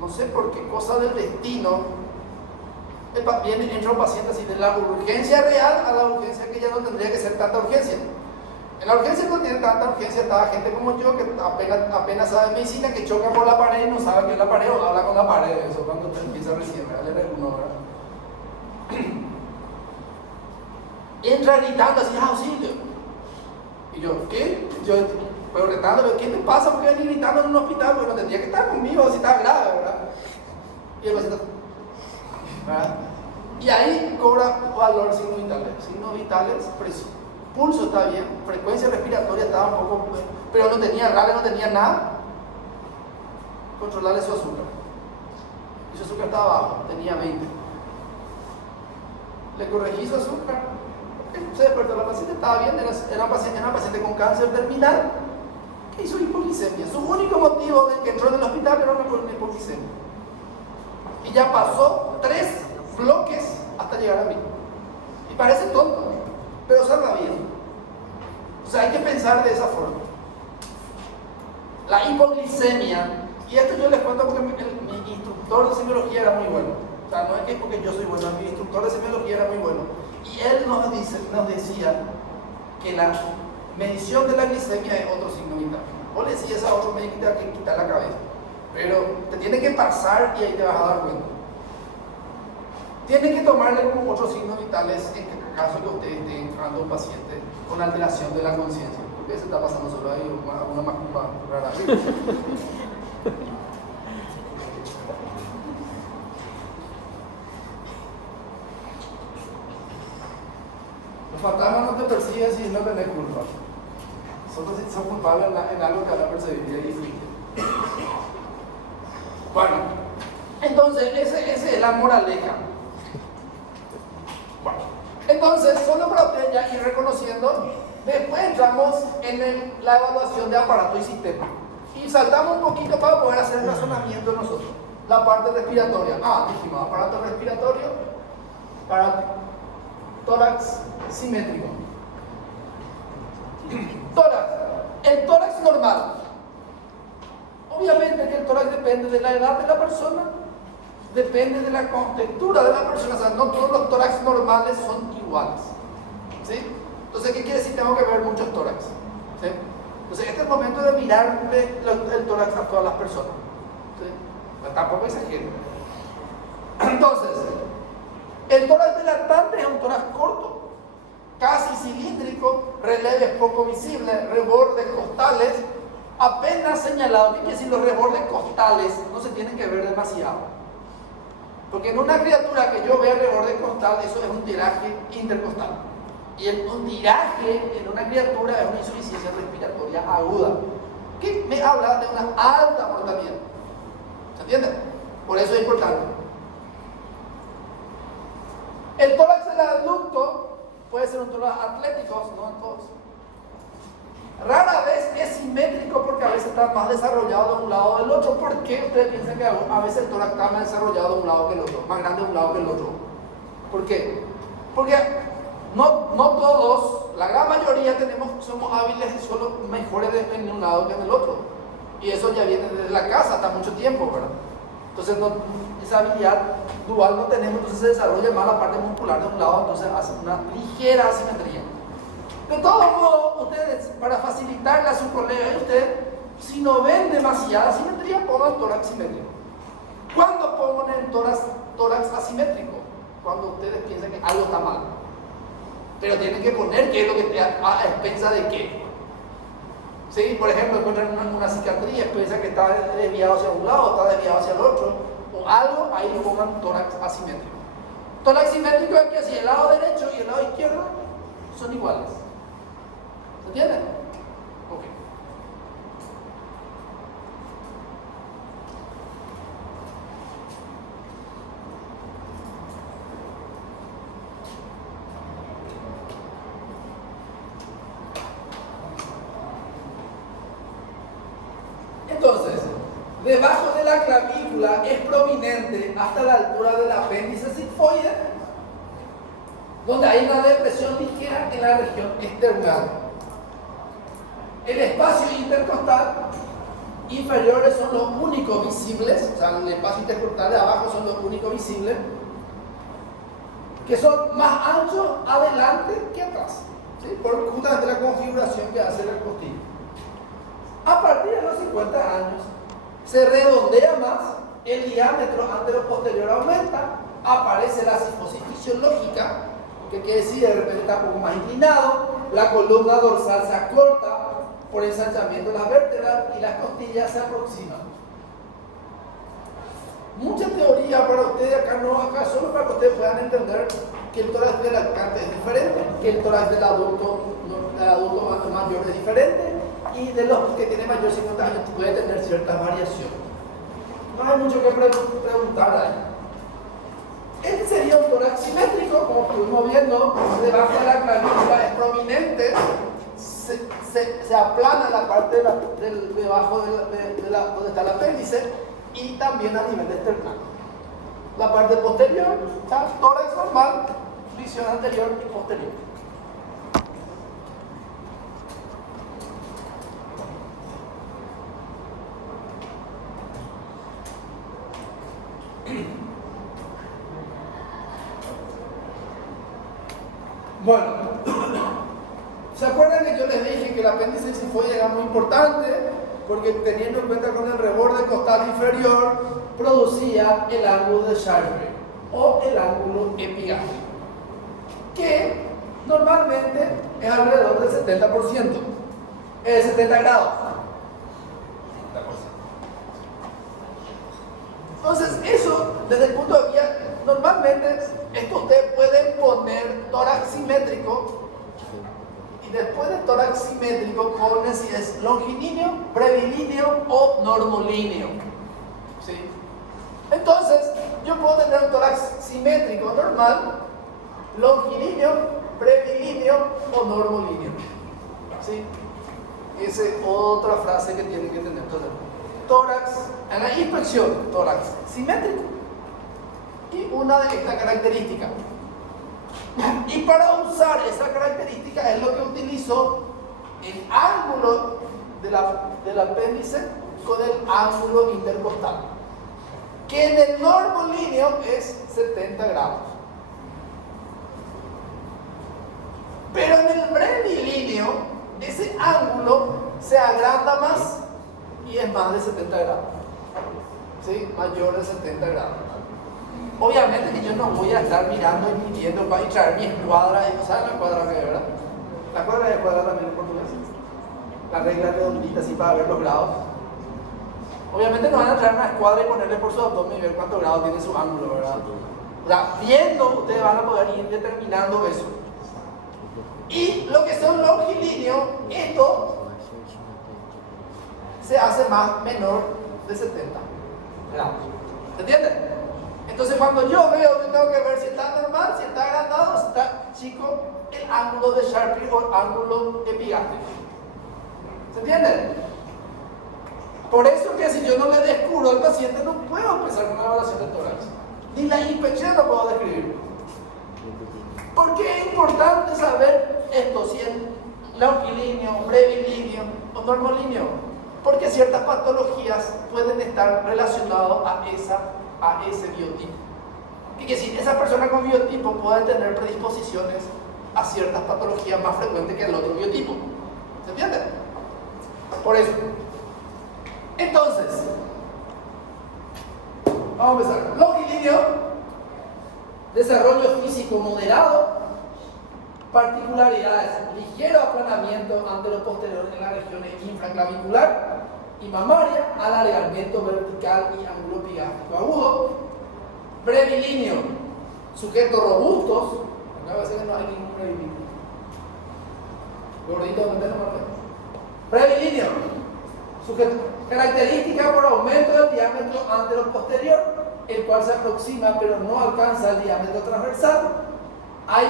No sé por qué cosa del destino, entra un paciente así de la urgencia real a la urgencia que ya no tendría que ser tanta urgencia. En la urgencia no tiene tanta urgencia, estaba gente como yo que apenas sabe medicina, que choca por la pared y no sabe qué es la pared o habla con la pared. Eso cuando te empieza recién, ¿verdad? Le uno, ¿verdad? Entra gritando así, auxilio. Y yo, ¿qué? Pero retándole, ¿qué te pasa? ¿Por qué venís gritando en un hospital? Porque no tendría que estar conmigo si está grave, ¿verdad? Y el paciente, ¿verdad? Y ahí cobra valor signos vitales. Signos vitales, pulso está bien, frecuencia respiratoria estaba un poco, pero no tenía rale, no tenía nada. Controlarle su azúcar. Y su azúcar estaba bajo, tenía 20. Le corregí su azúcar. Se despertó la paciente, estaba bien, era una paciente con cáncer terminal que hizo hipoglicemia. Su único motivo de que entró en el hospital era una hipoglicemia. Y ya pasó 3 bloques hasta llegar a mí. Y parece tonto, pero salva bien. O sea, hay que pensar de esa forma. La hipoglicemia, y esto yo les cuento porque mi instructor de semiología era muy bueno. O sea, no es que porque yo soy bueno, mi instructor de semiología era muy bueno. Y él nos decía que la medición de la glicemia es otro signo vital. Vos le decís a otro médico que te va a quitar la cabeza, pero te tiene que pasar y ahí te vas a dar cuenta. Tiene que tomarle como otros signos vitales en caso que usted esté entrando a un paciente con alteración de la conciencia. Porque se está pasando solo ahí una macumba rara. Los fantasmas no te persiguen si no tenés culpa. Solo si son culpables en algo que van a perseguir y ahí fuiste. Bueno, entonces ese es la moraleja. Bueno, entonces, solo para ustedes ya ir reconociendo, después entramos en la evaluación de aparato y sistema. Y saltamos un poquito para poder hacer el razonamiento nosotros. la parte respiratoria. Dijimos, aparato respiratorio, para tórax simétrico. Tórax. El tórax normal. Obviamente que el tórax depende de la edad de la persona, depende de la contextura de la persona. O sea, no todos los tórax normales son iguales. ¿Sí? Entonces, ¿qué quiere decir? Tengo que ver muchos tórax. ¿Sí? Entonces, este es el momento de mirarle el tórax a todas las personas. ¿Sí? Pero tampoco exagero. Entonces, el tórax dilatante es un tórax corto, casi cilíndrico, relieves poco visibles, rebordes costales, apenas señalados. ¿Qué quiere decir? Los rebordes costales no se tienen que ver demasiado. Porque en una criatura que yo vea reborde costal, eso es un tiraje intercostal. Y un tiraje en una criatura es una insuficiencia respiratoria aguda, que me habla de una alta mortalidad. ¿Se entiende? Por eso es importante. El tórax del adulto puede ser un tórax atlético, no en todos. Rara vez es simétrico porque a veces está más desarrollado de un lado o del otro. ¿Por qué ustedes piensan que a veces el tórax está más desarrollado de un lado que el otro, más grande de un lado que el otro? ¿Por qué? Porque no todos, la gran mayoría somos hábiles y solo mejores en un lado que en el otro. Y eso ya viene desde la casa hasta mucho tiempo, ¿verdad? Entonces esa habilidad dual no tenemos, entonces se desarrolla más la parte muscular de un lado, entonces hace una ligera asimetría. De todos modos, ustedes, para facilitarle a su colega y usted, si no ven demasiada simetría, pongan tórax simétrico. ¿Cuándo ponen tórax asimétrico? Cuando ustedes piensan que algo está mal. Pero tienen que poner qué es lo que está a expensa de qué. ¿Sí? Por ejemplo, encuentran una cicatriz, piensan que está desviado hacia un lado, está desviado hacia el otro, o algo, ahí le pongan tórax asimétrico. Tórax simétrico es que si el lado derecho y el lado izquierdo son iguales. ¿Se entiende? Ok. Entonces, debajo de la clavícula es prominente hasta la altura del apéndice sigmoide, donde hay una depresión ligera en la región external. El espacio intercostal inferiores son los únicos visibles, o sea, el espacio intercostal de abajo son los únicos visibles, que son más anchos adelante que atrás, ¿sí? Por justamente la configuración que hace el costillo. A partir de los 50 años se redondea más, el diámetro antero-posterior aumenta, aparece la cifosis fisiológica, que quiere decir de repente está un poco más inclinado, la columna dorsal se acorta por ensanchamiento de las vértebras y las costillas se aproximan. Mucha teoría para ustedes acá, solo para que ustedes puedan entender que el tórax del lactante es diferente, que el tórax del adulto mayor es diferente, y de los que tienen mayor de 50 años puede tener ciertas variaciones. No hay mucho que preguntar ahí. Este sería un tórax simétrico, como estuvimos viendo, debajo de la clavícula es prominente, se aplana la parte debajo donde está el apéndice y también a nivel external. La parte posterior, tórax normal, visión anterior y posterior. Bueno, ¿se acuerdan que yo les dije que el apéndice sigmoide era muy importante? Porque teniendo en cuenta con el reborde costal inferior, producía el ángulo de Sharpe o el ángulo epigástrico, que normalmente es alrededor del 70%, 70 grados. Entonces, eso, desde el punto de vista, normalmente, esto usted puede poner tórax simétrico y después de tórax simétrico pone si es longilíneo, brevilíneo o normolíneo. ¿Sí? Entonces, yo puedo tener un tórax simétrico normal, longilíneo, brevilíneo o normolíneo. ¿Sí? Esa es otra frase que tienen que tener todos. tórax, en la inspección, tórax simétrico y una de esta característica. Y para usar esa característica es lo que utilizo el ángulo del apéndice con el ángulo intercostal, que en el normolíneo es 70 grados. Pero en el brevilíneo ese ángulo se agranda más y es más de 70 grados. ¿Sí? Mayor de 70 grados. Obviamente que yo no voy a estar mirando y midiendo para traer mi escuadra. ¿Saben la escuadra que es, verdad? La escuadra es escuadra también en portugués. La regla redondita así para ver los grados. Obviamente no van a traer una escuadra y ponerle por su abdomen y ver cuántos grados tiene su ángulo, ¿verdad? O sea, viendo ustedes van a poder ir determinando eso. Y lo que son longilíneos, esto se hace menor de 70 grados. ¿Entienden? Entonces cuando yo veo, yo tengo que ver si está normal, si está agrandado, si está chico, el ángulo de Sharpie o el ángulo epigástrico. ¿Se entiende? Por eso que si yo no le descubro al paciente, no puedo empezar con una evaluación de tórax. Ni la inspección lo puedo describir. ¿Por qué es importante saber esto? Si es longilíneo, brevilíneo o normolíneo. Porque ciertas patologías pueden estar relacionadas a ese biotipo. ¿Qué quiere decir? Esa persona con biotipo puede tener predisposiciones a ciertas patologías más frecuentes que el otro biotipo. ¿Se entiende? Por eso. Entonces, vamos a empezar. Longilíneo, desarrollo físico moderado, particularidades, ligero aplanamiento antero-posterior en las regiones infraclavicular y mamaria, alargamiento vertical y ángulo epigástrico agudo. Brevilíneo, sujetos robustos, acá va a ser que no hay ningún brevilíneo. Gordito, ¿no tenemos? Brevilíneo, sujeto, característica por aumento del diámetro antero-posterior, el cual se aproxima pero no alcanza el diámetro transversal. Hay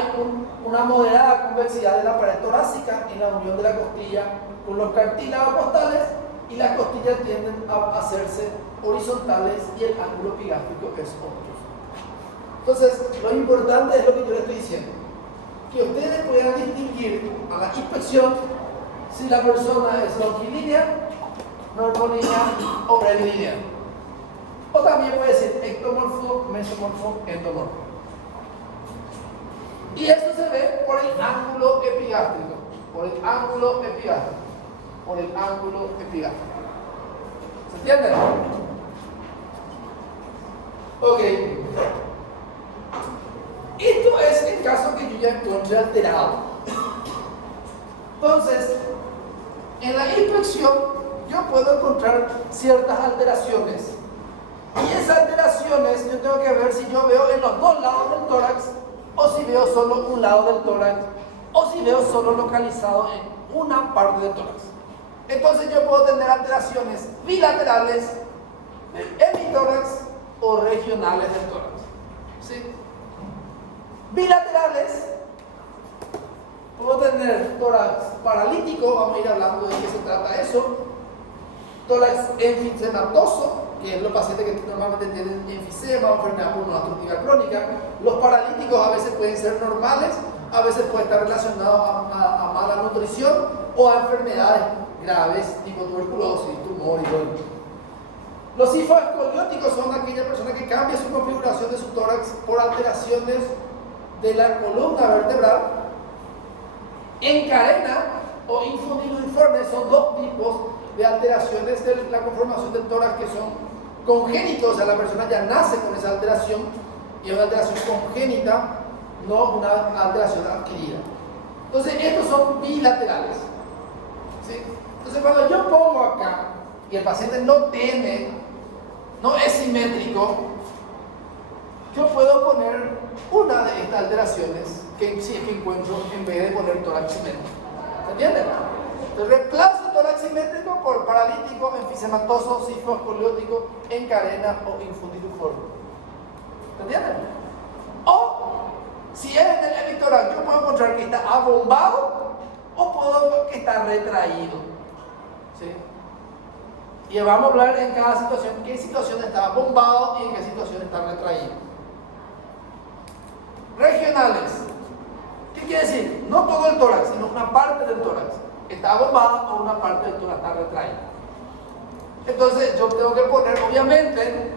una moderada convexidad de la pared torácica en la unión de la costilla con los cartílagos costales y las costillas tienden a hacerse horizontales y el ángulo epigástrico es obtuso. Entonces, lo importante es lo que yo les estoy diciendo, que ustedes puedan distinguir a la inspección si la persona es longilínea, normolínea o brevilínea. O también puede decir ectomorfo, mesomorfo, endomorfo. Y eso se ve por el ángulo epigástrico, por el ángulo epigástrico, por el ángulo epigástrico. ¿Se entiende? Ok. Esto es el caso que yo ya encontré alterado. Entonces, en la inspección yo puedo encontrar ciertas alteraciones. Y esas alteraciones yo tengo que ver si yo veo en los dos lados del tórax, o si veo solo un lado del tórax, o si veo solo localizado en una parte del tórax. Entonces yo puedo tener alteraciones bilaterales del hemitórax o regionales del tórax. ¿Sí? Bilaterales, puedo tener tórax paralítico, vamos a ir hablando de qué se trata eso, tórax enfisematoso, que es los pacientes que normalmente tienen enfisema o enfermedad pulmonar obstructiva crónica. Los paralíticos a veces pueden ser normales, a veces puede estar relacionado a mala nutrición o a enfermedades graves tipo tuberculosis, tumor y todo. Los hipoescolióticos son aquellas personas que cambian su configuración de su tórax por alteraciones de la columna vertebral. Encarena o infundibuliforme son dos tipos de alteraciones de la conformación del tórax que son congénitos, o sea, la persona ya nace con esa alteración y es una alteración congénita, no una alteración adquirida. Entonces, estos son bilaterales. ¿Sí? Entonces, cuando yo pongo acá y el paciente no es simétrico, yo puedo poner una de estas alteraciones que sí que encuentro en vez de poner tórax simétrico. ¿Se entiende? Entonces reemplazo tórax simétrico por paralítico, enfisematoso, cifoescoliótico, encarena o infundibuliforme. ¿Se entiende? O si es en el hemitórax, yo puedo encontrar que está abombado o puedo que está retraído. ¿Sí? Y vamos a hablar en cada situación, qué situación está bombado y en qué situación está retraído. Regionales. ¿Qué quiere decir? No todo el tórax, sino una parte del tórax está bombado o una parte del tórax está retraída. Entonces yo tengo que poner, obviamente,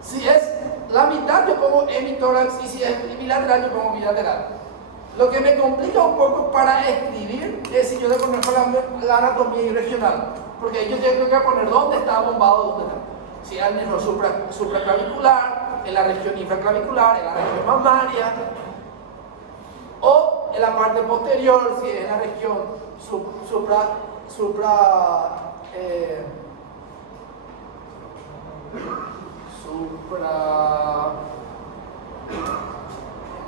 si es la mitad yo pongo hemitórax y si es bilateral yo pongo bilateral. Lo que me complica un poco para escribir es si yo le conozco la anatomía regional, porque yo tengo que poner dónde está bombado, dónde está. Si es en el supraclavicular, en la región infraclavicular, en la región mamaria, o en la parte posterior, si es en la región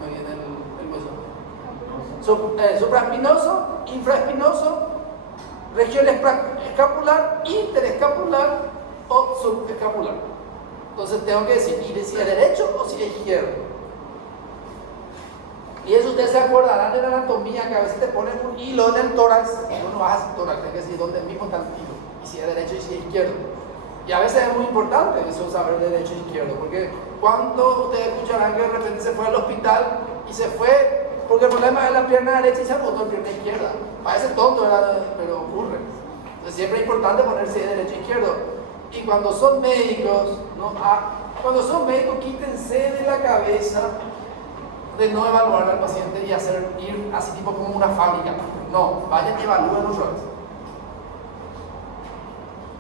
me viene el hueso. Supraespinoso, infraespinoso, región escapular, interescapular o subescapular. Entonces tengo que decidir si es derecho o si es izquierdo. Y eso ustedes se acordarán de la anatomía, que a veces te ponen un hilo en el tórax y uno hace tórax, tiene que decir dónde mismo está el hilo, y si es derecho y si es izquierdo. Y a veces es muy importante eso, saber derecho e izquierdo, porque cuando ustedes escucharán que de repente se fue al hospital y se fue porque el problema es la pierna derecha y se agotó la pierna izquierda. Parece tonto, ¿verdad? Pero ocurre. Entonces siempre es importante ponerse de derecho e izquierdo. Y cuando son médicos, quítense de la cabeza de no evaluar al paciente y ir así tipo como una fábrica. No, vayan y evalúen otra vez.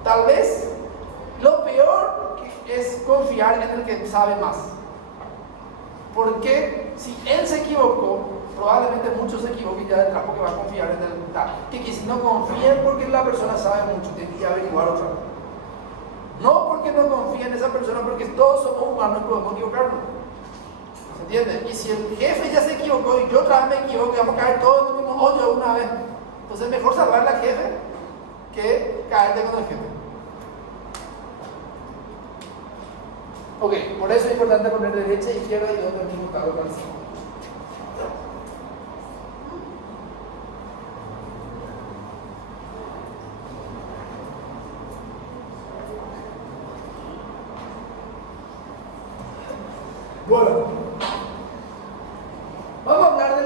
Tal vez lo peor es confiar en el que sabe más. Porque si él se equivocó, probablemente muchos se equivoquen ya detrás porque va a confiar en el tal. Que si no confíen porque la persona sabe mucho, tiene que averiguar otra vez. No porque no confíen en esa persona, porque todos somos humanos y podemos equivocarnos. ¿Se entiende? Y si el jefe ya se equivocó y yo otra vez me equivoco, vamos a caer todos en el mismo hoyo una vez. Entonces es mejor salvar al jefe que caerte con el jefe. Ok, por eso es importante poner derecha e izquierda y donde mismo está localizado. Bueno, vamos a hablar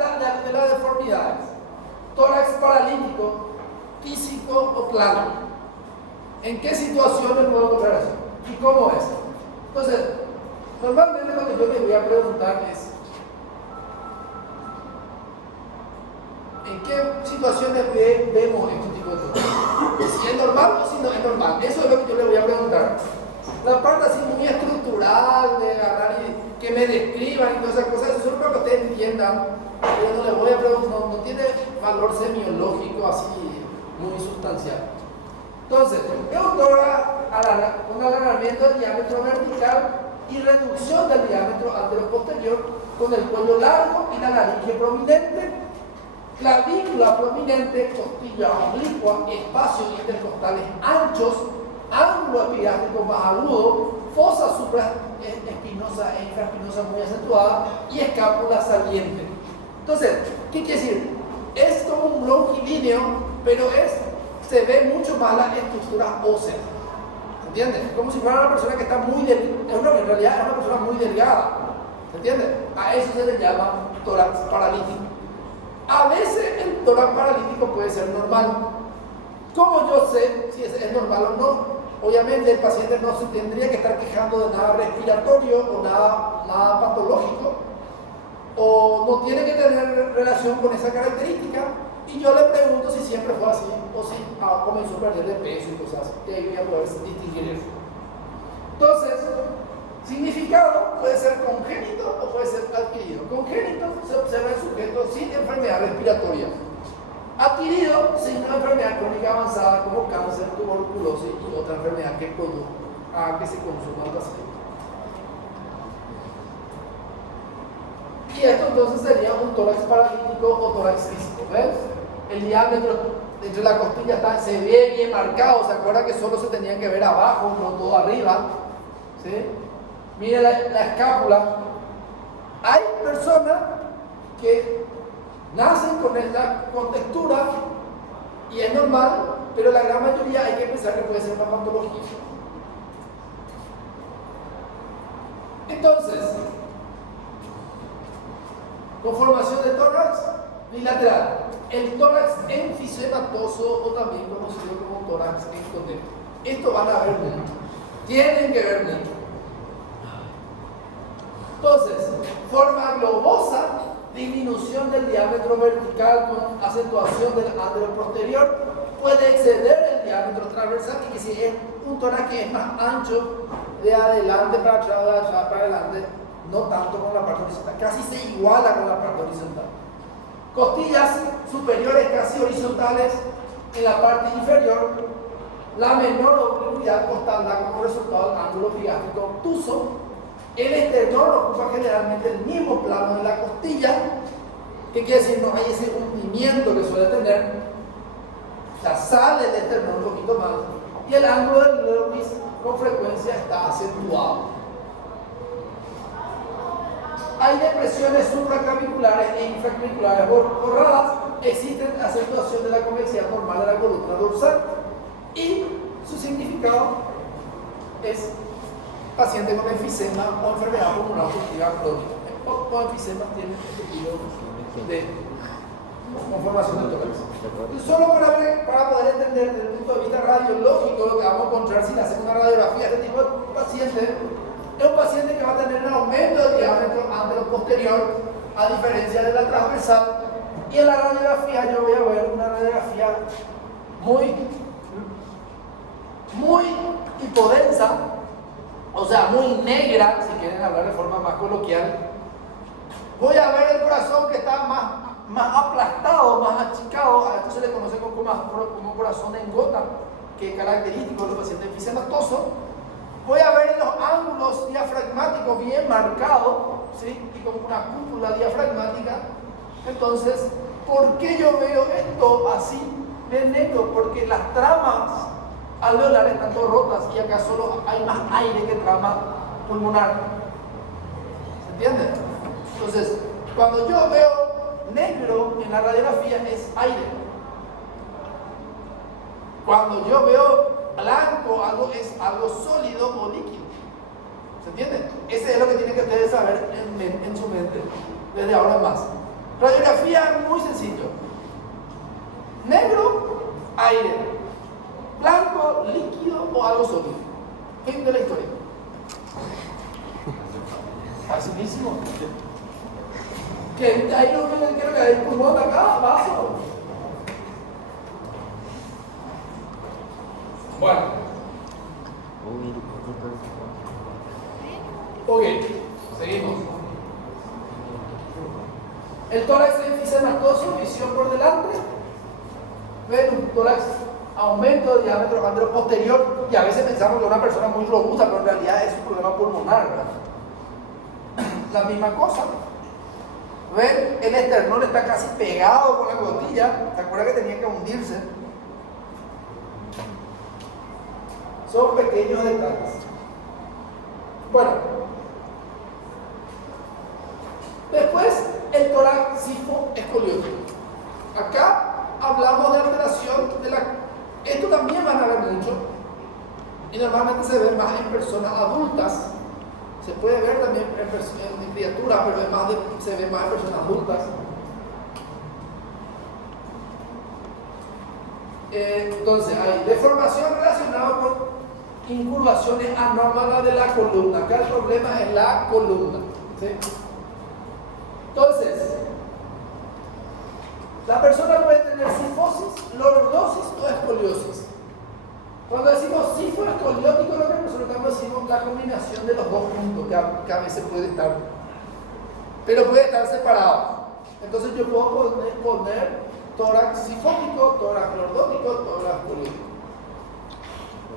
de las deformidades. Tórax paralítico, físico o plano. ¿En qué situaciones puedo encontrar eso? ¿Y cómo es? Entonces, normalmente lo que yo me voy a preguntar es ¿en qué situaciones vemos este tipo de cosas? Si es normal o si no es normal. Eso es lo que yo le voy a preguntar. La parte así muy estructural de agarrar y que me describan y todas esas cosas, eso es para que ustedes entiendan. Yo no les voy a preguntar, no tiene valor semiológico así muy sustancial. Entonces, un alargamiento del diámetro vertical y reducción del diámetro anteroposterior con el cuello largo y la laringe prominente, clavícula prominente, costilla oblicua, espacios intercostales anchos, ángulo epigástrico más agudo, fosa supraespinosa e infraespinosa muy acentuada y escápula saliente. Entonces, ¿qué quiere decir? Es como un longilíneo, pero se ve mucho más la estructura ósea. ¿Entiendes? Como si fuera una persona que está muy delgada, en realidad es una persona muy delgada. ¿Se entiende? A eso se le llama tórax paralítico. A veces el tórax paralítico puede ser normal. ¿Cómo yo sé si es normal o no? Obviamente el paciente no se tendría que estar quejando de nada respiratorio o nada patológico, o no tiene que tener relación con esa característica. Y yo le pregunto si siempre fue así o si comenzó a perder de peso y cosas así. Debería poder distinguir eso. Entonces, significado puede ser congénito o puede ser adquirido. Congénito se observa en sujetos sin enfermedad respiratoria. Adquirido, signo de enfermedad crónica avanzada como cáncer, tuberculosis y otra enfermedad que se consuma al paciente. Y esto entonces sería un tórax paralítico o tórax físico. ¿Ves? El diámetro entre la costilla se ve bien marcado. ¿Se acuerdan que solo se tenía que ver abajo, no todo arriba? ¿Sí? Mire la escápula. Hay personas que nacen con esta contextura y es normal, pero la gran mayoría hay que pensar que puede ser una patología. Entonces, conformación de tórax bilateral. El tórax enfisematoso o también conocido como tórax escotero. Esto van a ver mucho. Tienen que ver mucho. Entonces, forma globosa, disminución del diámetro vertical con acentuación del ándero posterior, puede exceder el diámetro transversal, y que si es un tórax que es más ancho de adelante para atrás, de atrás para adelante, no tanto con la parte horizontal, casi se iguala con la parte horizontal. Costillas superiores casi horizontales en la parte inferior, la menor oblicuidad costal da como resultado el ángulo pigástrico obtuso. El esternón ocupa generalmente el mismo plano de la costilla, que quiere decir no hay ese hundimiento que suele tener, o sea, sale el esternón un poquito más, y el ángulo del lobis con frecuencia está acentuado. Hay depresiones supraclaviculares e infraclaviculares borradas, existen acentuación de la convexidad normal de la columna dorsal, y su significado es paciente con enfisema o enfermedad pulmonar obstructiva crónica. O enfisema tiene este tipo de conformación de tórax. Solo para poder entender desde el punto de vista radiológico lo que vamos a encontrar si le hacemos una radiografía de este tipo de paciente, es un paciente que va a tener un aumento de diámetro antero-posterior a diferencia de la transversal, y en la radiografía yo voy a ver una radiografía muy hipodensa, o sea, muy negra, si quieren hablar de forma más coloquial. Voy a ver el corazón que está más aplastado, más achicado. A esto se le conoce como corazón en gota, que es característico de los pacientes enfisematosos. Voy a ver los ángulos diafragmáticos bien marcados, ¿sí? Y como una cúpula diafragmática. Entonces, ¿por qué yo veo esto así de negro? Porque las tramas alveolares están todas rotas y acá solo hay más aire que trama pulmonar. ¿Se entiende? Entonces, cuando yo veo negro en la radiografía es aire. Cuando yo veo blanco, es algo sólido o líquido. ¿Se entiende? Ese es lo que tienen que ustedes saber en su mente desde ahora en más. Radiografía muy sencillo. Negro, aire. Blanco, líquido o algo sólido. Fin de la historia. Facilísimo. Que ahí no me quiero que hay pulmón acá, vaso. Bueno. Ok, seguimos. El tórax enfisematoso, visión por delante. Ven un tórax, aumento de diámetro antero posterior, y a veces pensamos que es una persona muy robusta, pero en realidad es un problema pulmonar, ¿verdad? La misma cosa. ¿Ven? El esternón está casi pegado con la costilla. ¿Se acuerdan que tenía que hundirse? Son pequeños detalles. Bueno. Después, el tórax sifo-escoliótico. Acá hablamos de alteración de la... Esto también van a ver mucho. Y normalmente se ve más en personas adultas. Se puede ver también en criaturas, pero además se ve más en personas adultas. Entonces, hay deformación relacionada con incurvaciones anómalas de la columna. Acá el problema es la columna, ¿sí? Entonces, la persona puede tener sifosis, lordosis o escoliosis. Cuando decimos sifo-escoliótico, lo que nosotros decimos la combinación de los dos juntos, que a veces puede estar, pero puede estar separado. Entonces yo puedo poner tórax sifótico, tórax lordótico, tórax escoliótico.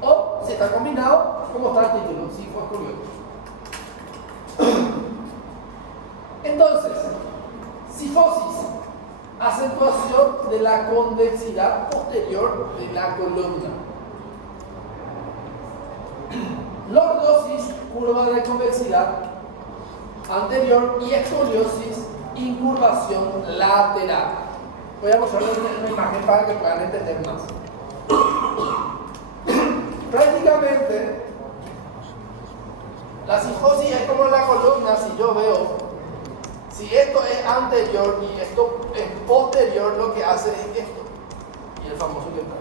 O si está combinado, como está el título, sifo-escoliótico. Entonces, sifosis, acentuación de la convexidad posterior de la columna. Lordosis, curva de convexidad anterior, y escoliosis, incurvación lateral. Voy a mostrarles una imagen para que puedan entender más. Científicamente, la cifosis es como la columna. Si yo veo, si esto es anterior y esto es posterior, lo que hace es esto. Y el famoso que está.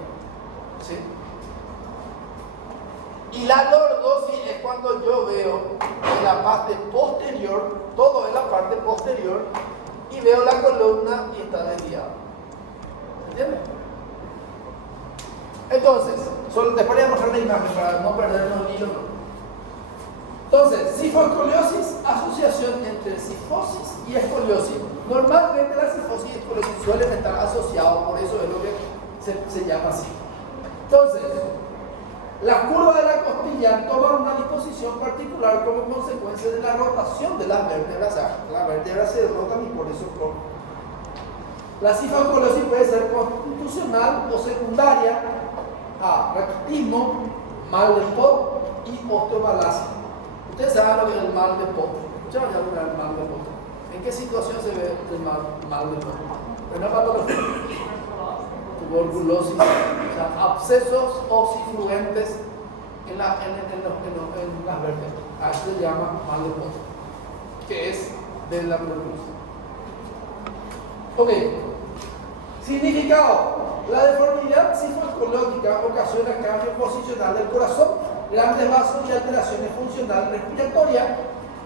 ¿Sí? Y la lordosis es cuando yo veo en la parte posterior, todo en la parte posterior, y veo la columna y está desviada. ¿Entiendes? Entonces, después voy a mostrar la imagen para no perdernos el hilo. Entonces, cifoescoliosis, asociación entre cifosis y escoliosis. Normalmente la cifosis y escoliosis suelen estar asociados, por eso es lo que se llama así. Entonces, la curva de la costilla toma una disposición particular como consecuencia de la rotación de las vértebras. O sea, las vértebras se rotan y por eso rotan. La cifoescoliosis puede ser constitucional o secundaria a raquitismo, mal de Pot y osteomalacia. Ustedes saben lo que es el mal de Pot. ¿Escucharon ya alguna vez el mal de Pot? ¿En qué situación se ve el mal de Pot? En una patología. Tuberculosis, o sea, abscesos oxifluentes en las vértebras. A eso se llama mal de Pot, que es de la tuberculosis. Ok. Significado. La deformidad cifoescológica ocasiona cambio posicional del corazón, grandes vasos y alteraciones funcionales respiratorias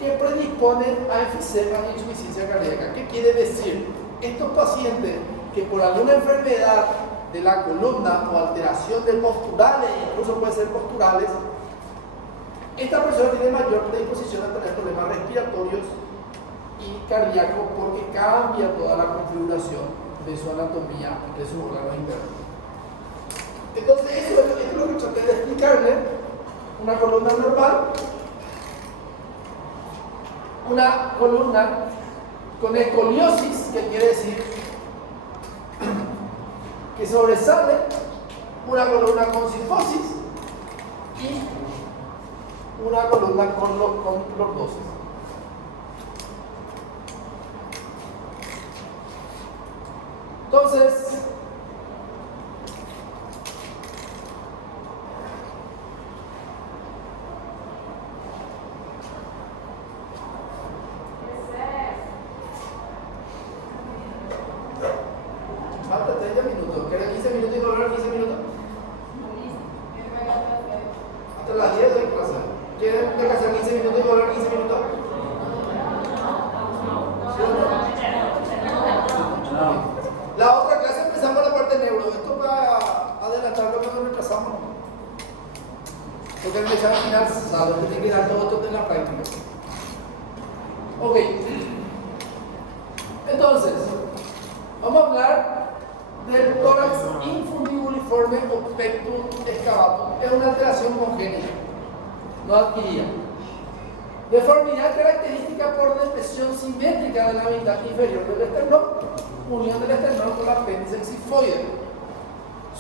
que predisponen a enfisema y insuficiencia cardíaca. ¿Qué quiere decir? Estos pacientes que por alguna enfermedad de la columna o alteración de posturales, incluso puede ser posturales, esta persona tiene mayor predisposición a tener problemas respiratorios y cardíacos porque cambia toda la configuración de su anatomía, de sus órganos internos. Entonces, esto es lo que traté de explicarle. Una columna normal, una columna con escoliosis, que quiere decir que sobresale, una columna con cifosis y una columna con lordosis. Entonces, falta 30 minutos. ¿Querés 15 minutos y volver 15 minutos? Hasta las 10 de clase. ¿Quieren hacer 15 minutos y volver 15 minutos? ¿Sí o no? No. La otra clase empezamos la parte neuro. Esto para adelantarlo cuando retrasamos. Porque el examen final sabe que tiene que dar todo esto en la práctica. Ok. Entonces, vamos a hablar del tórax infundibuliforme o pectus excavatum. Es una alteración congénita, no adquirida. Deformidad característica por depresión simétrica de la mitad inferior del esternón, unión del esternón con la apéndice cifoide.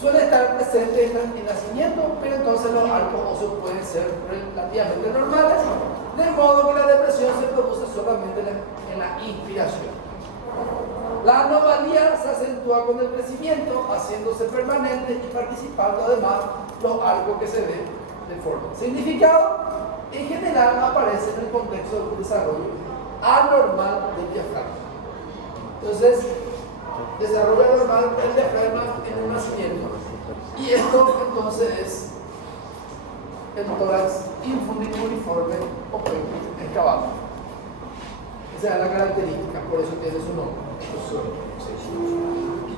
Suele estar presente en el nacimiento, pero entonces los arcos óseos pueden ser relativamente normales, de modo que la depresión se produce solamente en la inspiración. La anomalía se acentúa con el crecimiento, haciéndose permanente y participando además los arcos que se ven de forma. Significado: en general aparece en el contexto del desarrollo anormal del diafragma. Entonces, desarrollo anormal del diafragma en un nacimiento. Y esto entonces es el tórax infundibuliforme o pectus excavatum. Esa es la característica, por eso tiene su nombre. Que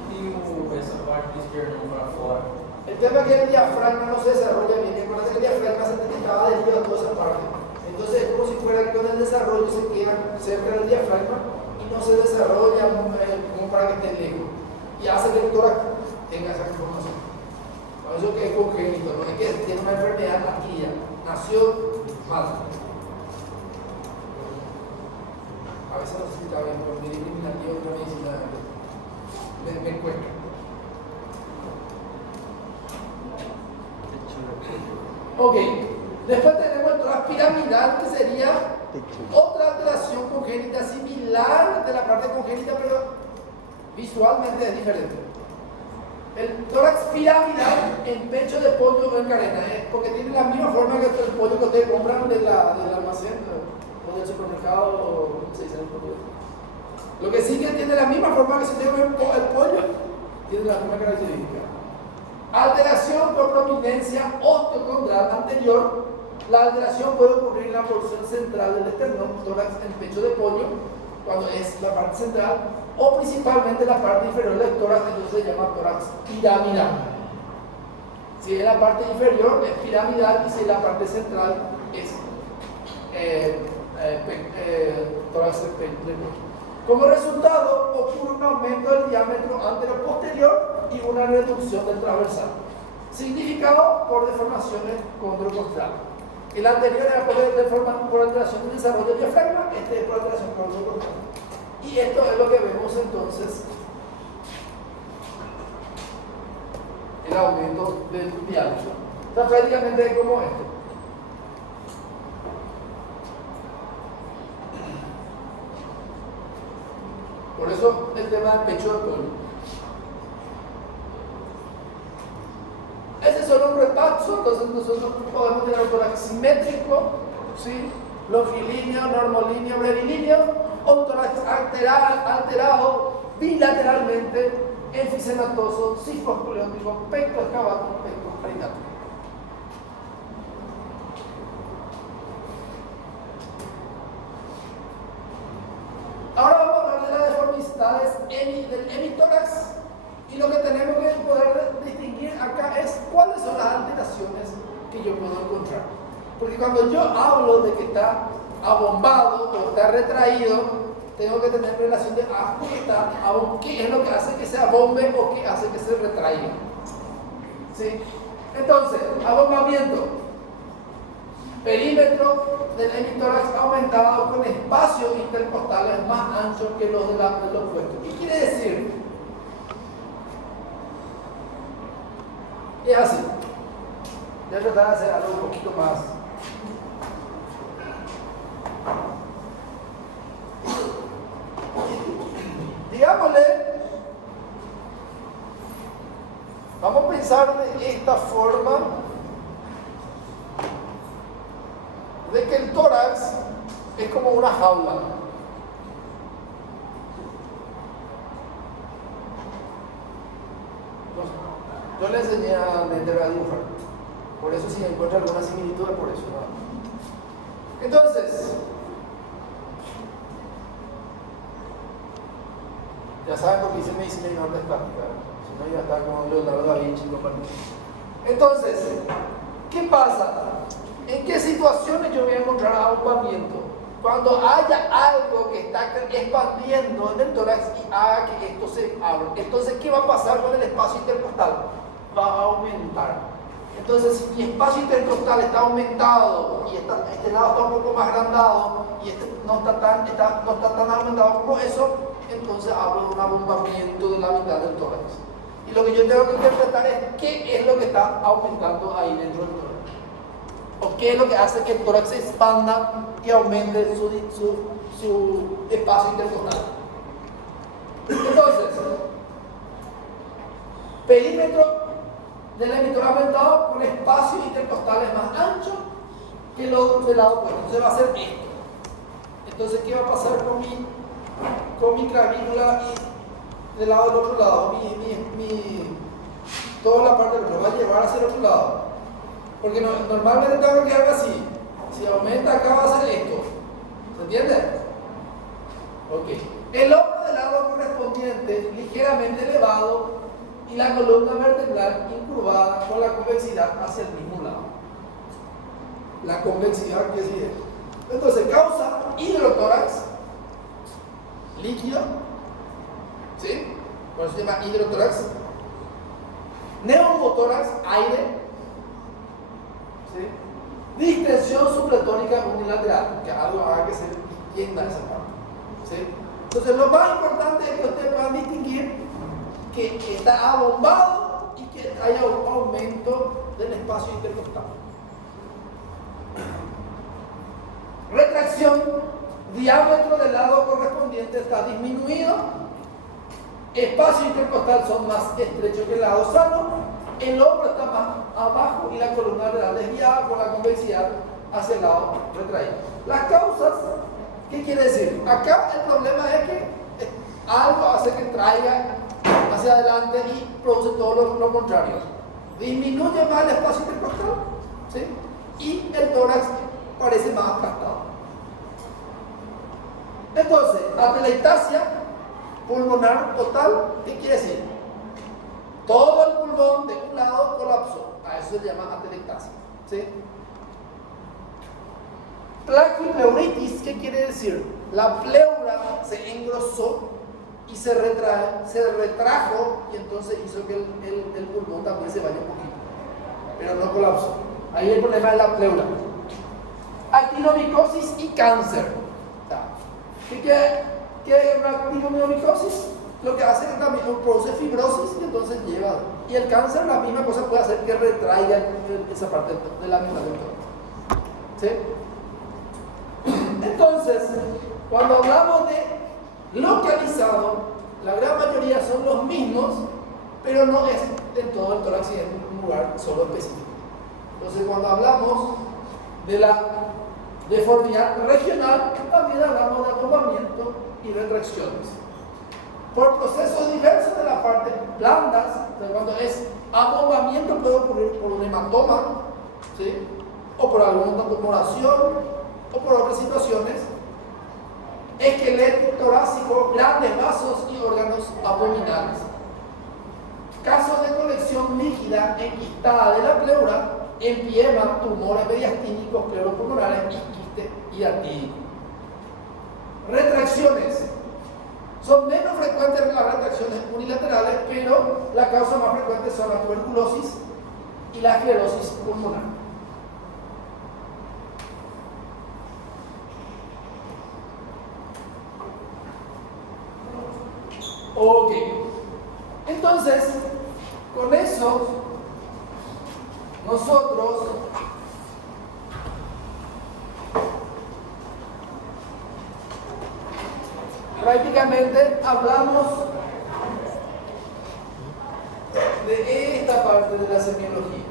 tem essa parte do esternão para fora. El tema es que el diafragma no se desarrolla bien. Recuerda que el diafragma se estaba desviado a toda esa parte. Entonces es como si fuera que con el desarrollo se queda cerca del diafragma y no se desarrolla como para que esté lejos. Y hace que el tórax tenga esa información. Por eso que es congénito, no es que tiene una enfermedad adquirida. Nació mal. A veces no sé si está bien, pero mi discriminativo de la medicina me cuesta. Ok, después tenemos el tórax piramidal, que sería otra alteración congénita similar de la parte congénita, pero visualmente es diferente. El tórax piramidal en pecho de pollo o en carena, porque tiene la misma forma que el pollo que ustedes compran del almacén o del supermercado, o ¿cómo se dice en portugués? Lo que sí que tiene la misma forma que se tiene el pollo, tiene la misma característica. Alteración por prominencia osteocondral anterior. La alteración puede ocurrir en la porción central del esternón, tórax en pecho de pollo, cuando es la parte central, o principalmente la parte inferior del tórax, entonces se llama tórax piramidal. Si es la parte inferior es piramidal y si es la parte central es tórax de pollo. Como resultado, ocurre un aumento del diámetro anterior-posterior y una reducción del transversal, significado por deformaciones condrocostrales. El anterior era por alteración del desarrollo del diafragma, este es por alteración condrocostral. Y esto es lo que vemos entonces, el aumento del diámetro. Está prácticamente como esto. Por eso el tema del pecho de pollo. Ese es solo un repaso, entonces nosotros podemos tener un tórax simétrico, ¿sí? Longilíneo, normolíneo, brevilíneo, o un tórax alterado bilateralmente, enfisematoso, cisfoscoleótico, pecto excavatum, pecto perinatum. Ahora vamos a hablar de las deformidades del hemitórax, y lo que tenemos que poder distinguir acá es cuáles son las alteraciones que yo puedo encontrar. Porque cuando yo hablo de que está abombado o está retraído, tengo que tener relación de qué es lo que hace que se abombe o qué hace que se retraiga. ¿Sí? Entonces, abombamiento. Perímetro del hemitórax aumentado con espacios intercostales más anchos que los de los opuestos. ¿Qué quiere decir? Es así. Voy a tratar de hacer algo un poquito más. Digámosle, vamos a pensar de esta forma, de que el tórax es como una jaula. Yo le enseñé a Mender a dibujar. Por eso si encuentra alguna similitud es por eso, ¿no? Entonces, ya saben por qué hice medicina y no arte plástica. Si no, ya está como Leonardo da Vinci y compañía. Entonces, ¿qué pasa? ¿En qué situaciones yo voy a encontrar abombamiento? Cuando haya algo que está expandiendo en el tórax y haga que esto se abra. Entonces, ¿qué va a pasar con el espacio intercostal? Va a aumentar. Entonces, si mi espacio intercostal está aumentado y este lado está un poco más agrandado y este no está tan aumentado como eso, entonces hablo de un abombamiento de la mitad del tórax. Y lo que yo tengo que interpretar es qué es lo que está aumentando ahí dentro del tórax. O qué es lo que hace que el tórax se expanda y aumente su espacio intercostal. Entonces, perímetro del hemitórax aumentado con espacios intercostales más anchos que los del lado opuesto. Entonces va a ser esto. Entonces, ¿qué va a pasar con mi clavícula y del lado del otro lado? Toda la parte del otro va a llevar hacia el otro lado. Porque normalmente tengo que quedar así. Si aumenta acá va a ser esto. ¿Se entiende? Ok. El hombro del lado correspondiente ligeramente elevado y la columna vertebral incurvada con la convexidad hacia el mismo lado. La convexidad, ¿qué es esto? Entonces causa hidrotórax líquido, ¿sí? Por eso se llama hidrotórax. Neumotórax, aire. ¿Sí? Distensión supletónica unilateral, que algo haga que se extienda esa parte. ¿Sí? Entonces, lo más importante es que ustedes puedan distinguir que está abombado y que haya un aumento del espacio intercostal. Retracción, diámetro del lado correspondiente está disminuido espacio intercostal son más estrechos que el lado sano, el hombro está más abajo y la columna vertebral desviada con la convexidad hacia el lado retraído. Las causas, ¿qué quiere decir? Acá el problema es que algo hace que traiga hacia adelante y produce todo lo contrario. Disminuye más el espacio intercostal, ¿sí? Y el tórax parece más aplastado. Entonces, atelectasia pulmonar total, ¿qué quiere decir? Todo el pulmón de un lado colapsó. A eso se llama atelectasia, ¿sí? Plaquipleuritis, ¿qué quiere decir? La pleura se engrosó y se retrajo y entonces hizo que el pulmón también se vaya un poquito, pero no colapsó. Ahí el problema es la pleura. Actinomycosis y cáncer. ¿Qué es una actinomycosis? Lo que hace es que también produce fibrosis y entonces lleva. Y el cáncer, la misma cosa, puede hacer que retraiga esa parte de la mitad del cuerpo. ¿Sí? Entonces, cuando hablamos de localizado, la gran mayoría son los mismos, pero no es en todo el tórax y en un lugar solo específico. Entonces, cuando hablamos de la deformidad regional, también hablamos de abombamiento y retracciones. Por procesos diversos de las partes blandas, cuando es abombamiento puede ocurrir por un hematoma, ¿sí? O por alguna tumoración, o por otras situaciones, esqueleto torácico, grandes vasos y órganos abdominales. Casos de colección líquida enquistada de la pleura, empiema, tumores mediastínicos, pleuropulmonares y quiste hiatídico. Retracciones. Son menos frecuentes las retracciones unilaterales, pero la causa más frecuente son la tuberculosis y la esclerosis pulmonar. Ok. Entonces, con eso, nosotros prácticamente hablamos de esta parte de la semiología.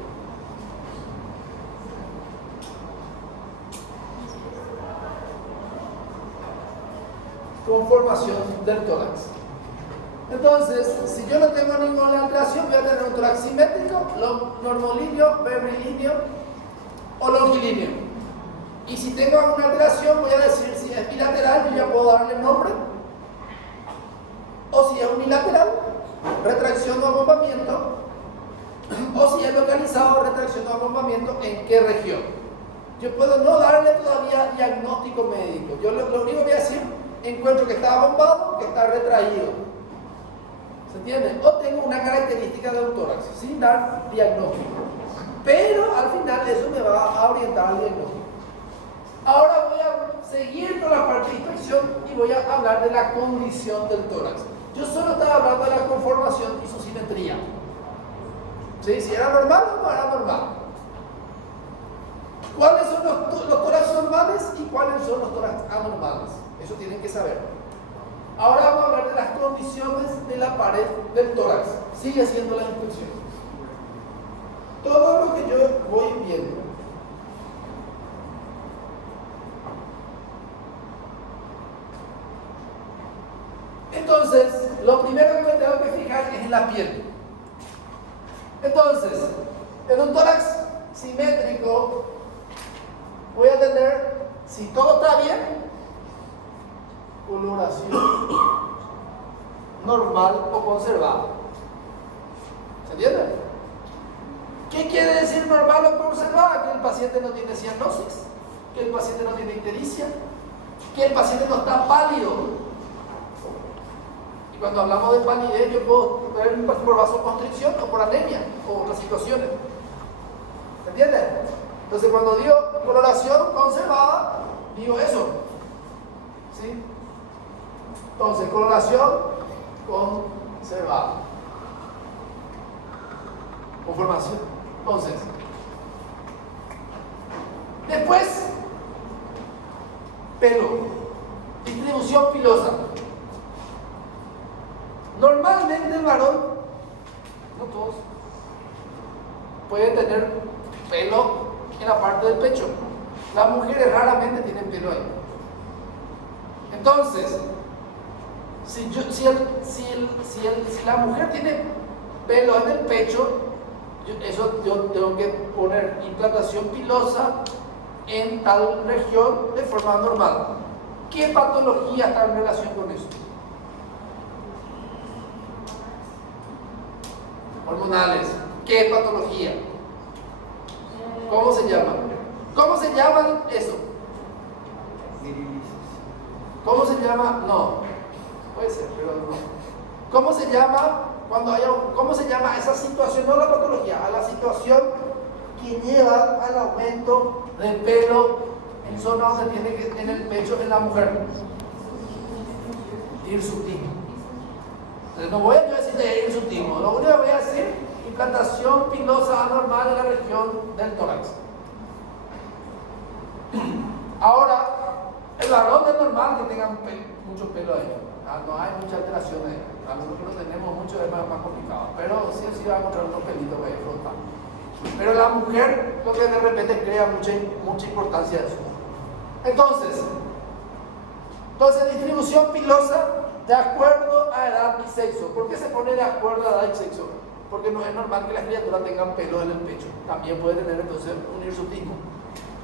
Conformación del tórax. Entonces, si yo no tengo ninguna alteración, voy a tener un tórax simétrico, normolíneo, berrilíneo o longilíneo. Y si tengo alguna alteración, voy a decir si es bilateral, yo ya puedo darle nombre. O si es unilateral, retracción o abombamiento. O si es localizado, retracción o abombamiento, ¿en qué región? Yo puedo no darle todavía diagnóstico médico. Yo lo único que voy a decir, encuentro que está abombado, que está retraído. ¿Se entiende? O tengo una característica de un tórax, sin dar diagnóstico. Pero al final eso me va a orientar al diagnóstico. Ahora voy a seguir con la parte de inspección y voy a hablar de la condición del tórax. Yo solo estaba hablando de la conformación y su simetría. ¿Sí? Si era normal o no era normal. ¿Cuáles son los tórax normales y cuáles son los tórax anormales? Eso tienen que saber. Ahora vamos a hablar de las condiciones de la pared del tórax. Sigue siendo la inspección. Todo lo que yo voy viendo. Entonces, lo primero que me tengo que fijar es en la piel. Entonces, en un tórax simétrico, voy a tener, si todo está bien, coloración normal o conservada. ¿Se entiende? ¿Qué quiere decir normal o conservada? Que el paciente no tiene cianosis, que el paciente no tiene ictericia, que el paciente no está pálido. Y cuando hablamos de palidez, yo puedo ver por vasoconstricción o por anemia o otras situaciones. ¿Se entiende? Entonces, cuando digo coloración conservada, digo eso. ¿Sí? Entonces, coloración conservada. Conformación. Entonces, después, pelo. Distribución pilosa. Normalmente el varón, no todos, puede tener pelo en la parte del pecho. Las mujeres raramente tienen pelo ahí. Entonces, si la mujer tiene pelo en el pecho, yo tengo que poner implantación pilosa en tal región de forma normal. ¿Qué patología está en relación con eso? Hormonales. ¿Qué patología? ¿Cómo se llama? ¿Cómo se llama eso? ¿Cómo se llama? No. Puede ser, pero no. ¿Cómo se llama cómo se llama esa situación? No la patología, a la situación que lleva al aumento del pelo en zona donde tiene que tener el pecho en la mujer. Hirsutismo. Entonces no voy a decir de hirsutismo, lo único que voy a decir, implantación pilosa anormal en la región del tórax. Ahora, el varón es normal que tenga mucho pelo ahí. No hay mucha alteración ahí. A nosotros no tenemos mucho, es más complicado. Pero sí o sí va a encontrar unos pelitos ahí flotando. Pero la mujer, lo que de repente crea mucha importancia de eso. Entonces, distribución pilosa de acuerdo a edad y sexo. ¿Por qué se pone de acuerdo a edad y sexo? Porque no es normal que las criaturas tengan pelo en el pecho. También puede tener entonces un hirsutismo.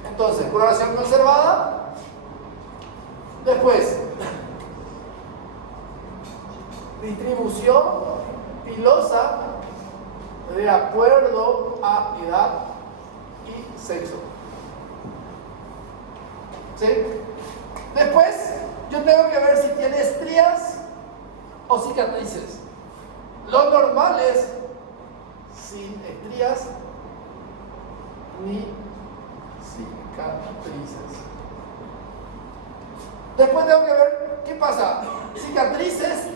Entonces, coloración conservada. Después, distribución pilosa de acuerdo a edad y sexo. ¿Sí? Después, yo tengo que ver si tiene estrías o cicatrices. Lo normal es sin estrías ni cicatrices. Después tengo que ver qué pasa. Cicatrices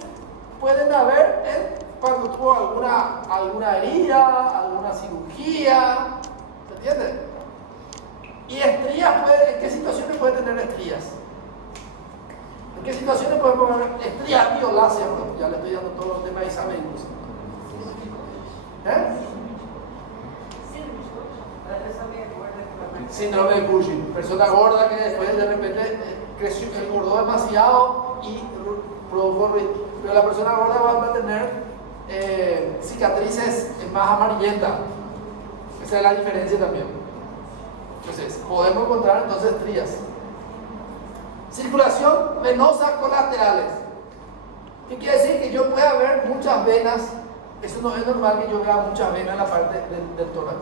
pueden haber cuando tuvo alguna herida, alguna cirugía, ¿se entiende? Y estrías, ¿en qué situaciones puede tener estrías? ¿En qué situaciones podemos ver estrías violáceas? Bueno, ya le estoy dando todos los temas de exámenes. Síndrome de Cushing, persona gorda que después de repente creció, engordó demasiado y produjo, pero la persona gorda va a tener cicatrices más amarillentas. Esa es la diferencia también. Entonces, podemos encontrar entonces estrías. Circulación venosa colaterales. ¿Qué quiere decir? Que yo pueda ver muchas venas. Eso no es normal que yo vea muchas venas en la parte del tórax.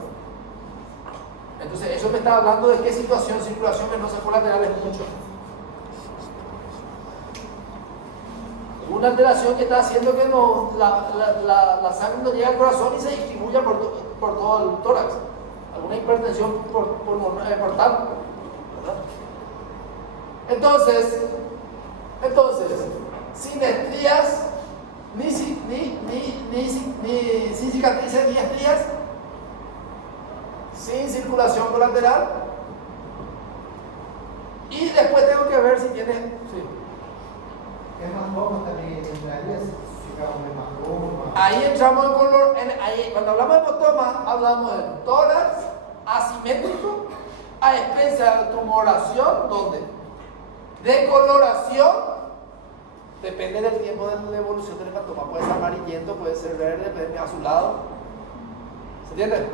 Entonces, eso me está hablando de qué situación, circulación venosa colateral es mucho. Una alteración que está haciendo que la sangre no llegue al corazón y se distribuya por todo el tórax. Alguna hipertensión portal, ¿verdad? Entonces, sin estrías, ni sin cicatrices ni estrías, sin circulación colateral, y después tengo que ver si tiene. Sí. Hematoma también entraría, si digamos hematoma. Ahí entramos en color. Cuando hablamos de hematoma, hablamos de tórax asimétrico a expensa de tumoración, ¿dónde? Decoloración, depende del tiempo de la evolución del hematoma. Puede ser amarillento, puede ser verde, puede ser azulado. ¿Se entiende?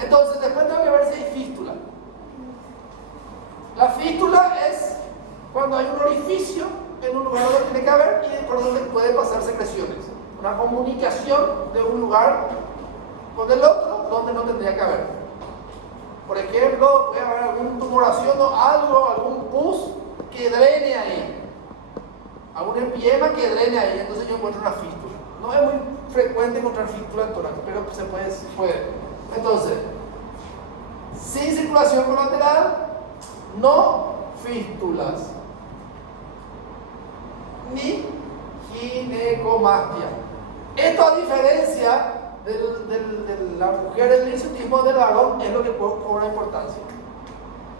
Entonces, después tengo que ver si hay fístula. La fístula es cuando hay un orificio en un lugar donde tiene que haber y por donde pueden pasar secreciones. Una comunicación de un lugar con el otro donde no tendría que haber. Por ejemplo, puede haber alguna tumoración o algo, algún pus que drene ahí. Algún empiema que drene ahí. Entonces yo encuentro una fístula. No es muy frecuente encontrar fístula en tórax, pero se puede. Entonces, sin circulación colateral, no fístulas, ni ginecomastia. Esto, a diferencia de la mujer, el hirsutismo del varón, es lo que cobra importancia.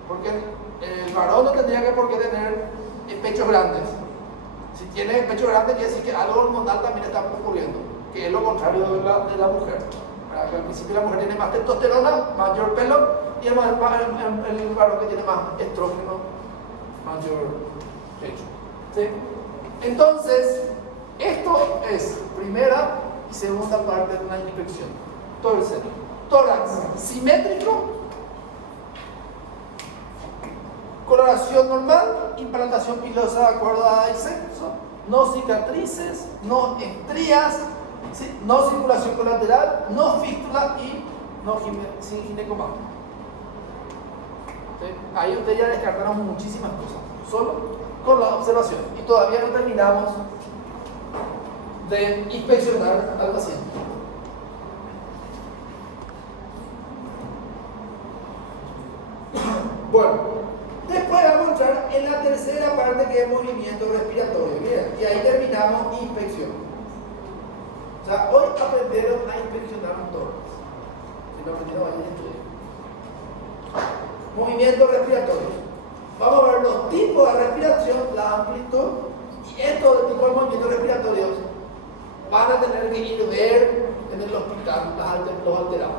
Porque el varón no tendría que por qué tener pechos grandes. Si tiene pecho grande, quiere decir que algo hormonal también está ocurriendo, que es lo contrario de la mujer. Que al principio la mujer tiene más testosterona, mayor pelo, y el varón que tiene más estrógeno, mayor pecho. ¿Sí? Entonces, esto es primera y segunda parte de una inspección. Todo el seno. Tórax simétrico, coloración normal, implantación pilosa de acuerdo a edad y sexo, no cicatrices, no estrías, ¿sí? No circulación colateral, no fístula y no sin ginecomastia. ¿Sí? Ahí ustedes ya descartaron muchísimas cosas, solo con la observación. Y todavía no terminamos de inspeccionar al paciente. Bueno, después vamos a entrar en la tercera parte, que es movimiento respiratorio. Miren, y ahí terminamos inspección. O sea, hoy aprendieron a inspeccionar un tórax. Si no aprendieron, vayan a estudiar. Movimiento respiratorio. Vamos a ver los tipos de respiración, la amplitud, y estos tipos de movimientos respiratorios van a tener que ir a ver en el hospital los alterados.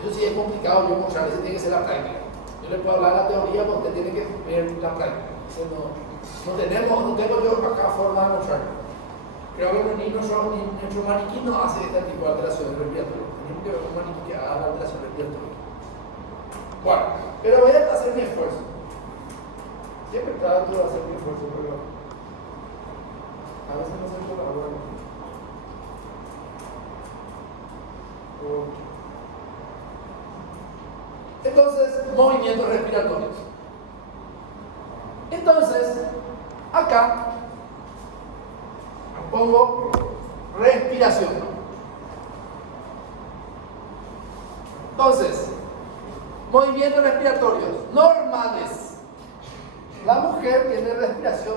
Eso sí es complicado yo mostrarles, tiene que ser la práctica. Yo le puedo hablar de la teoría, pero usted tiene que ver la práctica. No tengo yo acá forma de mostrar. Creo que nuestro maniquí no hace este tipo de alteraciones respiratorias. Tenemos que ver un maniquí que haga la alteración respiratoria. Bueno, pero voy a hacer mi esfuerzo. Siempre trato de hacer mi esfuerzo, pero a veces no sé por la hora. Entonces, movimientos respiratorios. Entonces, acá pongo respiración. Entonces, movimientos respiratorios normales. La mujer tiene respiración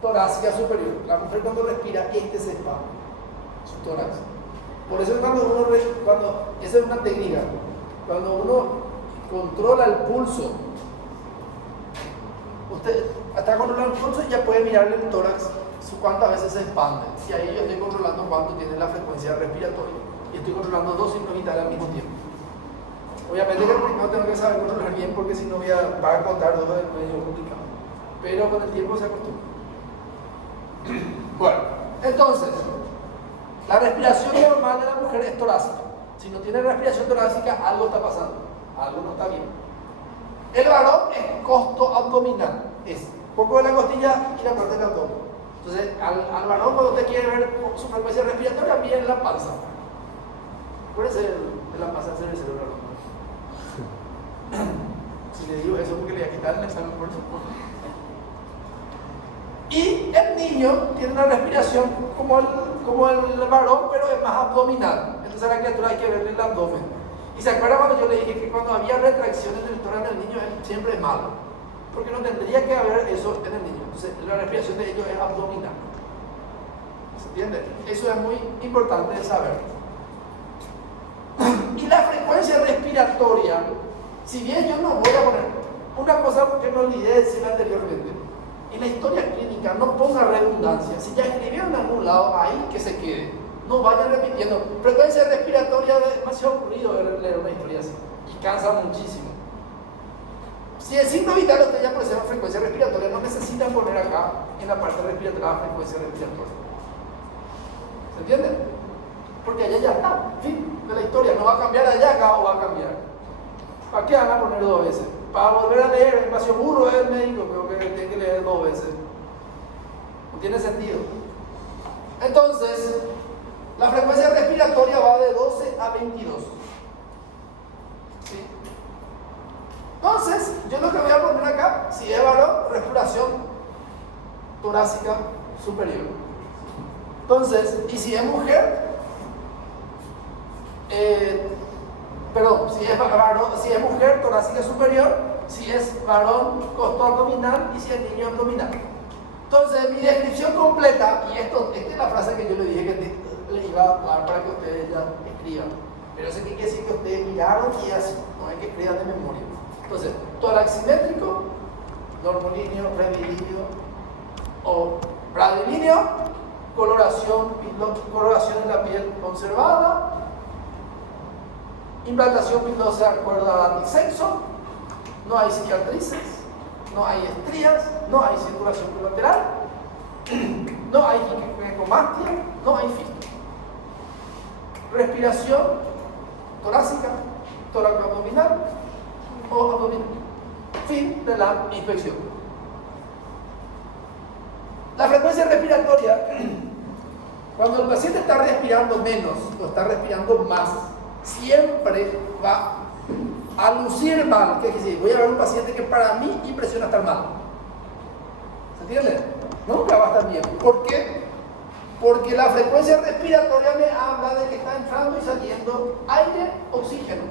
torácica superior. La mujer cuando respira, este se expande, su tórax. Por eso esa es una técnica. Cuando uno controla el pulso, usted está controlando el pulso y ya puede mirarle el tórax, cuántas veces se expande. Y ahí yo estoy controlando cuánto tiene la frecuencia respiratoria. Y estoy controlando dos signos vitales al mismo tiempo. Obviamente que primero tengo que saber controlar bien, porque si no va a contar dos es medio complicado. Pero con el tiempo se acostumbra. Bueno, entonces, la respiración normal de la mujer es torácica. Si no tiene respiración torácica, algo está pasando, algo no está bien. El varón es costo abdominal, es poco de la costilla y la parte del abdomen. Entonces, al varón, cuando usted quiere ver su frecuencia respiratoria, mire en la panza. Acuérdense de la panza del cerebro. Si le digo eso, porque le voy a quitar el examen por eso. Y el niño tiene una respiración como el varón, pero es más abdominal. Entonces a la criatura hay que verle el abdomen. Y se acuerda cuando yo le dije que cuando había retracciones en el tórax del niño, siempre es malo, porque no tendría que haber eso en el niño. Entonces la respiración de ellos es abdominal. ¿Se entiende? Eso es muy importante de saber. Y la frecuencia respiratoria, si bien yo no voy a poner una cosa que me olvidé de decir anteriormente, en la historia clínica no ponga redundancia. Si ya escribieron en algún lado, ahí que se quede. No vayan repitiendo. Frecuencia respiratoria es demasiado aburrido leer una historia así. Y cansa muchísimo. Si el signo vital usted ya presenta frecuencia respiratoria, no necesita poner acá en la parte respiratoria la frecuencia respiratoria. ¿Se entiende? Porque allá ya está. Fin de la historia. No va a cambiar allá, acá o va a cambiar. ¿Para qué van a poner dos veces? Para volver a leer, espacio burro es el médico, creo que tiene que leer dos veces. No tiene sentido. Entonces, la frecuencia respiratoria va de 12 a 22. ¿Sí? Entonces, yo lo que voy a poner acá, si es varón, respiración torácica superior. Entonces, y si es mujer, si es mujer, torácica superior, si es varón, costo abdominal, y si es niño, abdominal. Entonces, mi descripción completa, y esta es la frase que yo le dije que le iba a dar para que ustedes ya escriban. Pero eso quiere decir que ustedes miraron y así, no hay que escribir de memoria. Entonces, tórax simétrico, normolíneo, rectilíneo, o bradilinio, coloración en la piel conservada, implantación pilosa de acuerdo a edad y sexo, no hay cicatrices, no hay estrías, no hay circulación bilateral, no hay ginecomastia, no hay fístula. Respiración torácica, tórax abdominal o abdominal. Fin de la inspección. La frecuencia respiratoria, cuando el paciente está respirando menos o está respirando más, siempre va a lucir mal. ¿Qué quiere decir? Voy a ver un paciente que para mí impresiona estar mal. ¿Se entiende? Nunca va a estar bien. ¿Por qué? Porque la frecuencia respiratoria me habla de que está entrando y saliendo aire, oxígeno.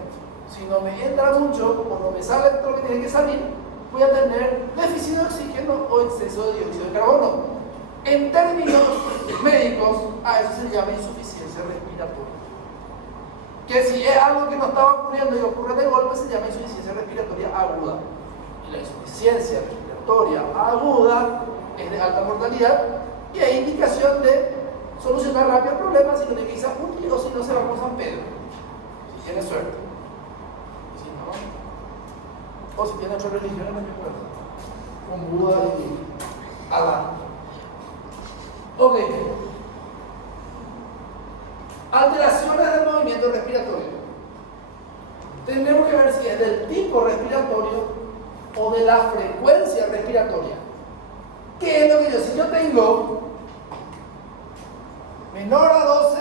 Si no me entra mucho o no me sale todo lo que tiene que salir, voy a tener déficit de oxígeno o exceso de dióxido de carbono. En términos médicos, a eso se llama insuficiencia respiratoria. Que si es algo que no estaba ocurriendo y ocurre de golpe, se llama insuficiencia respiratoria aguda. Y la insuficiencia respiratoria aguda es de alta mortalidad y es indicación de solucionar rápido el problema si no tiene que irse a Puti o si no se va con San Pedro. Si tiene suerte. Si no, o si tiene otra religión, con Buda y Alá. Ok. Alteraciones del movimiento respiratorio. Tenemos que ver si es del tipo respiratorio o de la frecuencia respiratoria. ¿Qué es lo que yo? Si yo tengo menor a 12,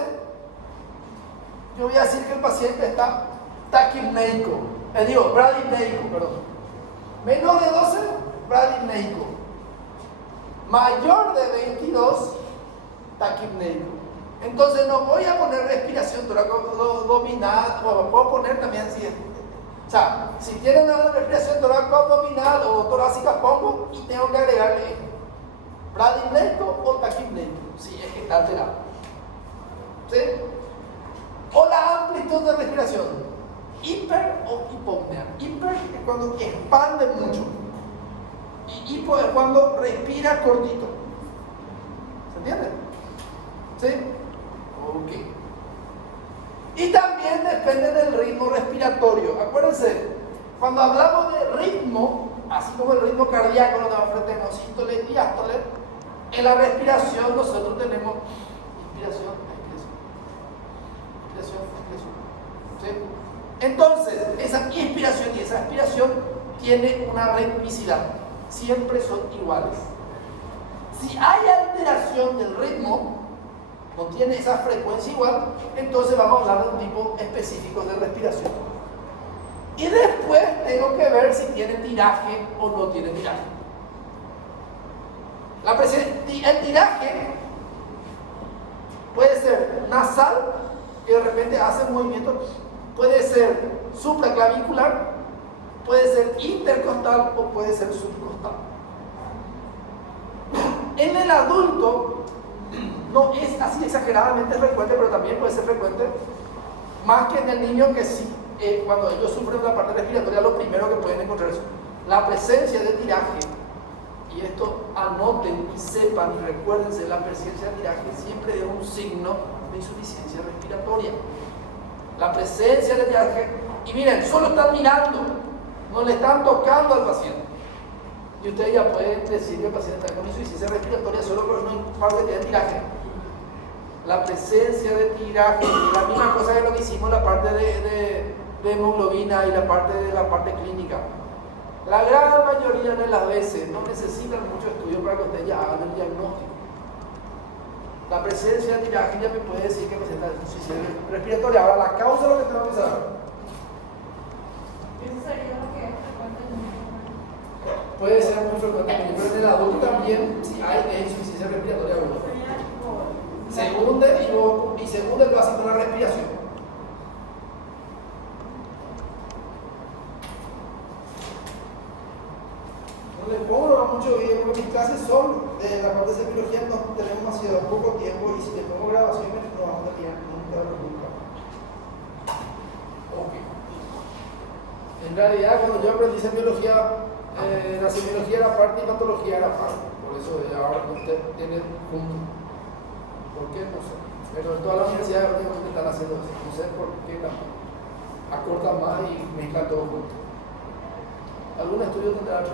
yo voy a decir que el paciente está taquipneico. Bradipneico, perdón. Menor de 12, bradipneico. Mayor de 22, taquipneico. Entonces no voy a poner respiración torácico-abdominal, o puedo poner también si o sea, si tienen una respiración torácico-abdominal o torácica pongo y tengo que agregarle bradipneico o taquipneico, si es que está alterado. ¿Sí? O la amplitud de respiración, hiper o hipopnea. Hiper es cuando expande mucho y hipo es cuando respira cortito. ¿Se entiende? ¿Sí? Ok. Y también depende del ritmo respiratorio. Acuérdense, cuando hablamos de ritmo, así como el ritmo cardíaco, donde ofrecemos sístole y diástole, en la respiración nosotros tenemos inspiración, expiración, ¿sí? Entonces, esa inspiración y esa expiración tiene una ritmicidad. Siempre son iguales. Si hay alteración del ritmo, no tiene esa frecuencia igual, entonces vamos a hablar de un tipo específico de respiración. Y después tengo que ver si tiene tiraje o no tiene tiraje. El tiraje puede ser nasal, que de repente hace movimiento, puede ser supraclavicular, puede ser intercostal o puede ser subcostal. En el adulto no es así exageradamente frecuente, pero también puede ser frecuente, más que en el niño, que sí, cuando ellos sufren la parte respiratoria, lo primero que pueden encontrar es la presencia de tiraje. Y esto anoten y sepan y recuérdense, la presencia de tiraje siempre es un signo de insuficiencia respiratoria. La presencia de tiraje, y miren, solo están mirando, no le están tocando al paciente. Y ustedes ya pueden decir que el paciente está con insuficiencia respiratoria solo por una parte de tiraje. La presencia de tiraje, la misma cosa que lo que hicimos, la parte de hemoglobina y la parte clínica. La gran mayoría de las veces no necesitan mucho estudio para que ustedes ya hagan el diagnóstico. La presencia de tiraje ya me puede decir que el paciente está con insuficiencia respiratoria. Ahora, la causa es lo que tengo que saber. Eso sería lo que es frecuente en el niño. Puede ser muy frecuente, pero en el adulto también, si hay insuficiencia respiratoria aguda. Se hunde y se hunde el vasito de la respiración. No les pongo mucho video porque mis clases son de la parte de semiología, no tenemos demasiado poco tiempo y si les pongo grabaciones no vamos a tener nunca. Ok. En realidad, cuando yo aprendí semiología, La semiología era parte y patología era parte. Por eso ahora usted tiene junto. ¿Por qué? No sé. Pero en todas las universidades prácticamente están haciendo eso. No sé por qué acortan más y mezclan todo junto. ¿Algún estudio tendrá eso?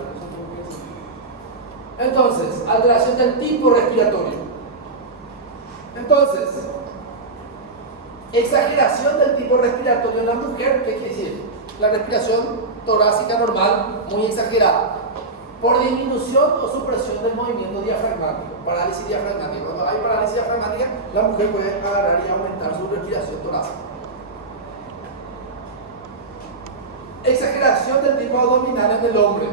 Entonces, alteración del tipo respiratorio. Entonces, exageración del tipo respiratorio en la mujer, ¿qué quiere decir? La respiración torácica normal, muy exagerada, por disminución o supresión del movimiento diafragmático, parálisis diafragmática. Cuando hay parálisis diafragmática, la mujer puede agarrar y aumentar su respiración torácica. Exageración del tipo abdominal en el hombre,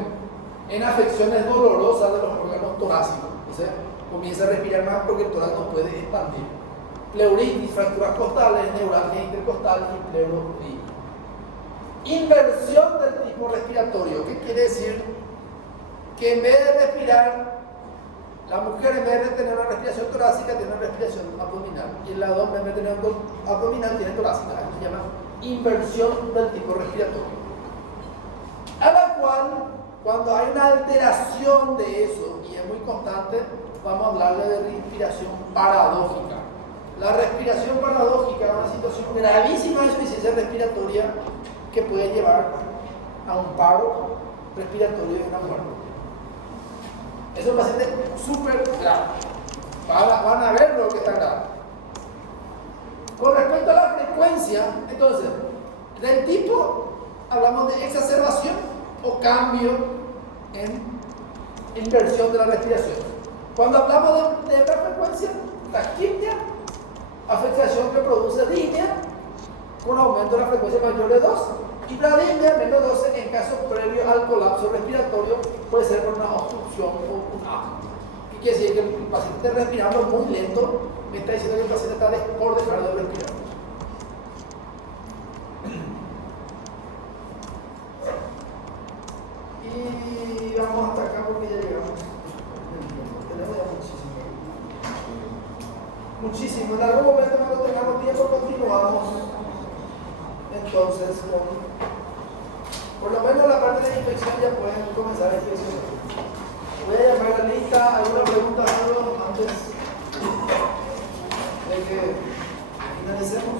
en afecciones dolorosas de los órganos torácicos. O sea, comienza a respirar más porque el tórax no puede expandir. Pleuritis, fracturas costales, neuralgia intercostal y pleuritis. Inversión del tipo respiratorio. ¿Qué quiere decir? Que en vez de respirar, la mujer en vez de tener una respiración torácica tiene una respiración abdominal. Y el hombre en vez de tener abdominal tiene torácica. Esto se llama inversión del tipo respiratorio. A la cual, cuando hay una alteración de eso y es muy constante, vamos a hablarle de respiración paradójica. La respiración paradójica es una situación gravísima de insuficiencia respiratoria que puede llevar a un paro respiratorio y una muerte. Es un paciente súper grave. Van a ver lo que está grave. Con respecto a la frecuencia, entonces, del tipo, hablamos de exacerbación o cambio en inversión de la respiración. Cuando hablamos de la frecuencia, taquipnia, afectación que produce disnea con aumento de la frecuencia mayor de 2 y bradisnea menos 12 en caso previo al colapso respiratorio, puede ser por una obstrucción o un asma. ¿Qué quiere decir? Que el paciente está respirando muy lento, me está diciendo que el paciente está por dejar de respirar. Y vamos hasta acá porque ya llegamos. Tenemos ya muchísimo. En algún momento cuando tengamos tiempo continuamos. Entonces, por lo menos la parte de la inspección ya pueden comenzar a inspeccionar. Voy a llamar a la lista. ¿Alguna pregunta antes de que finalicemos?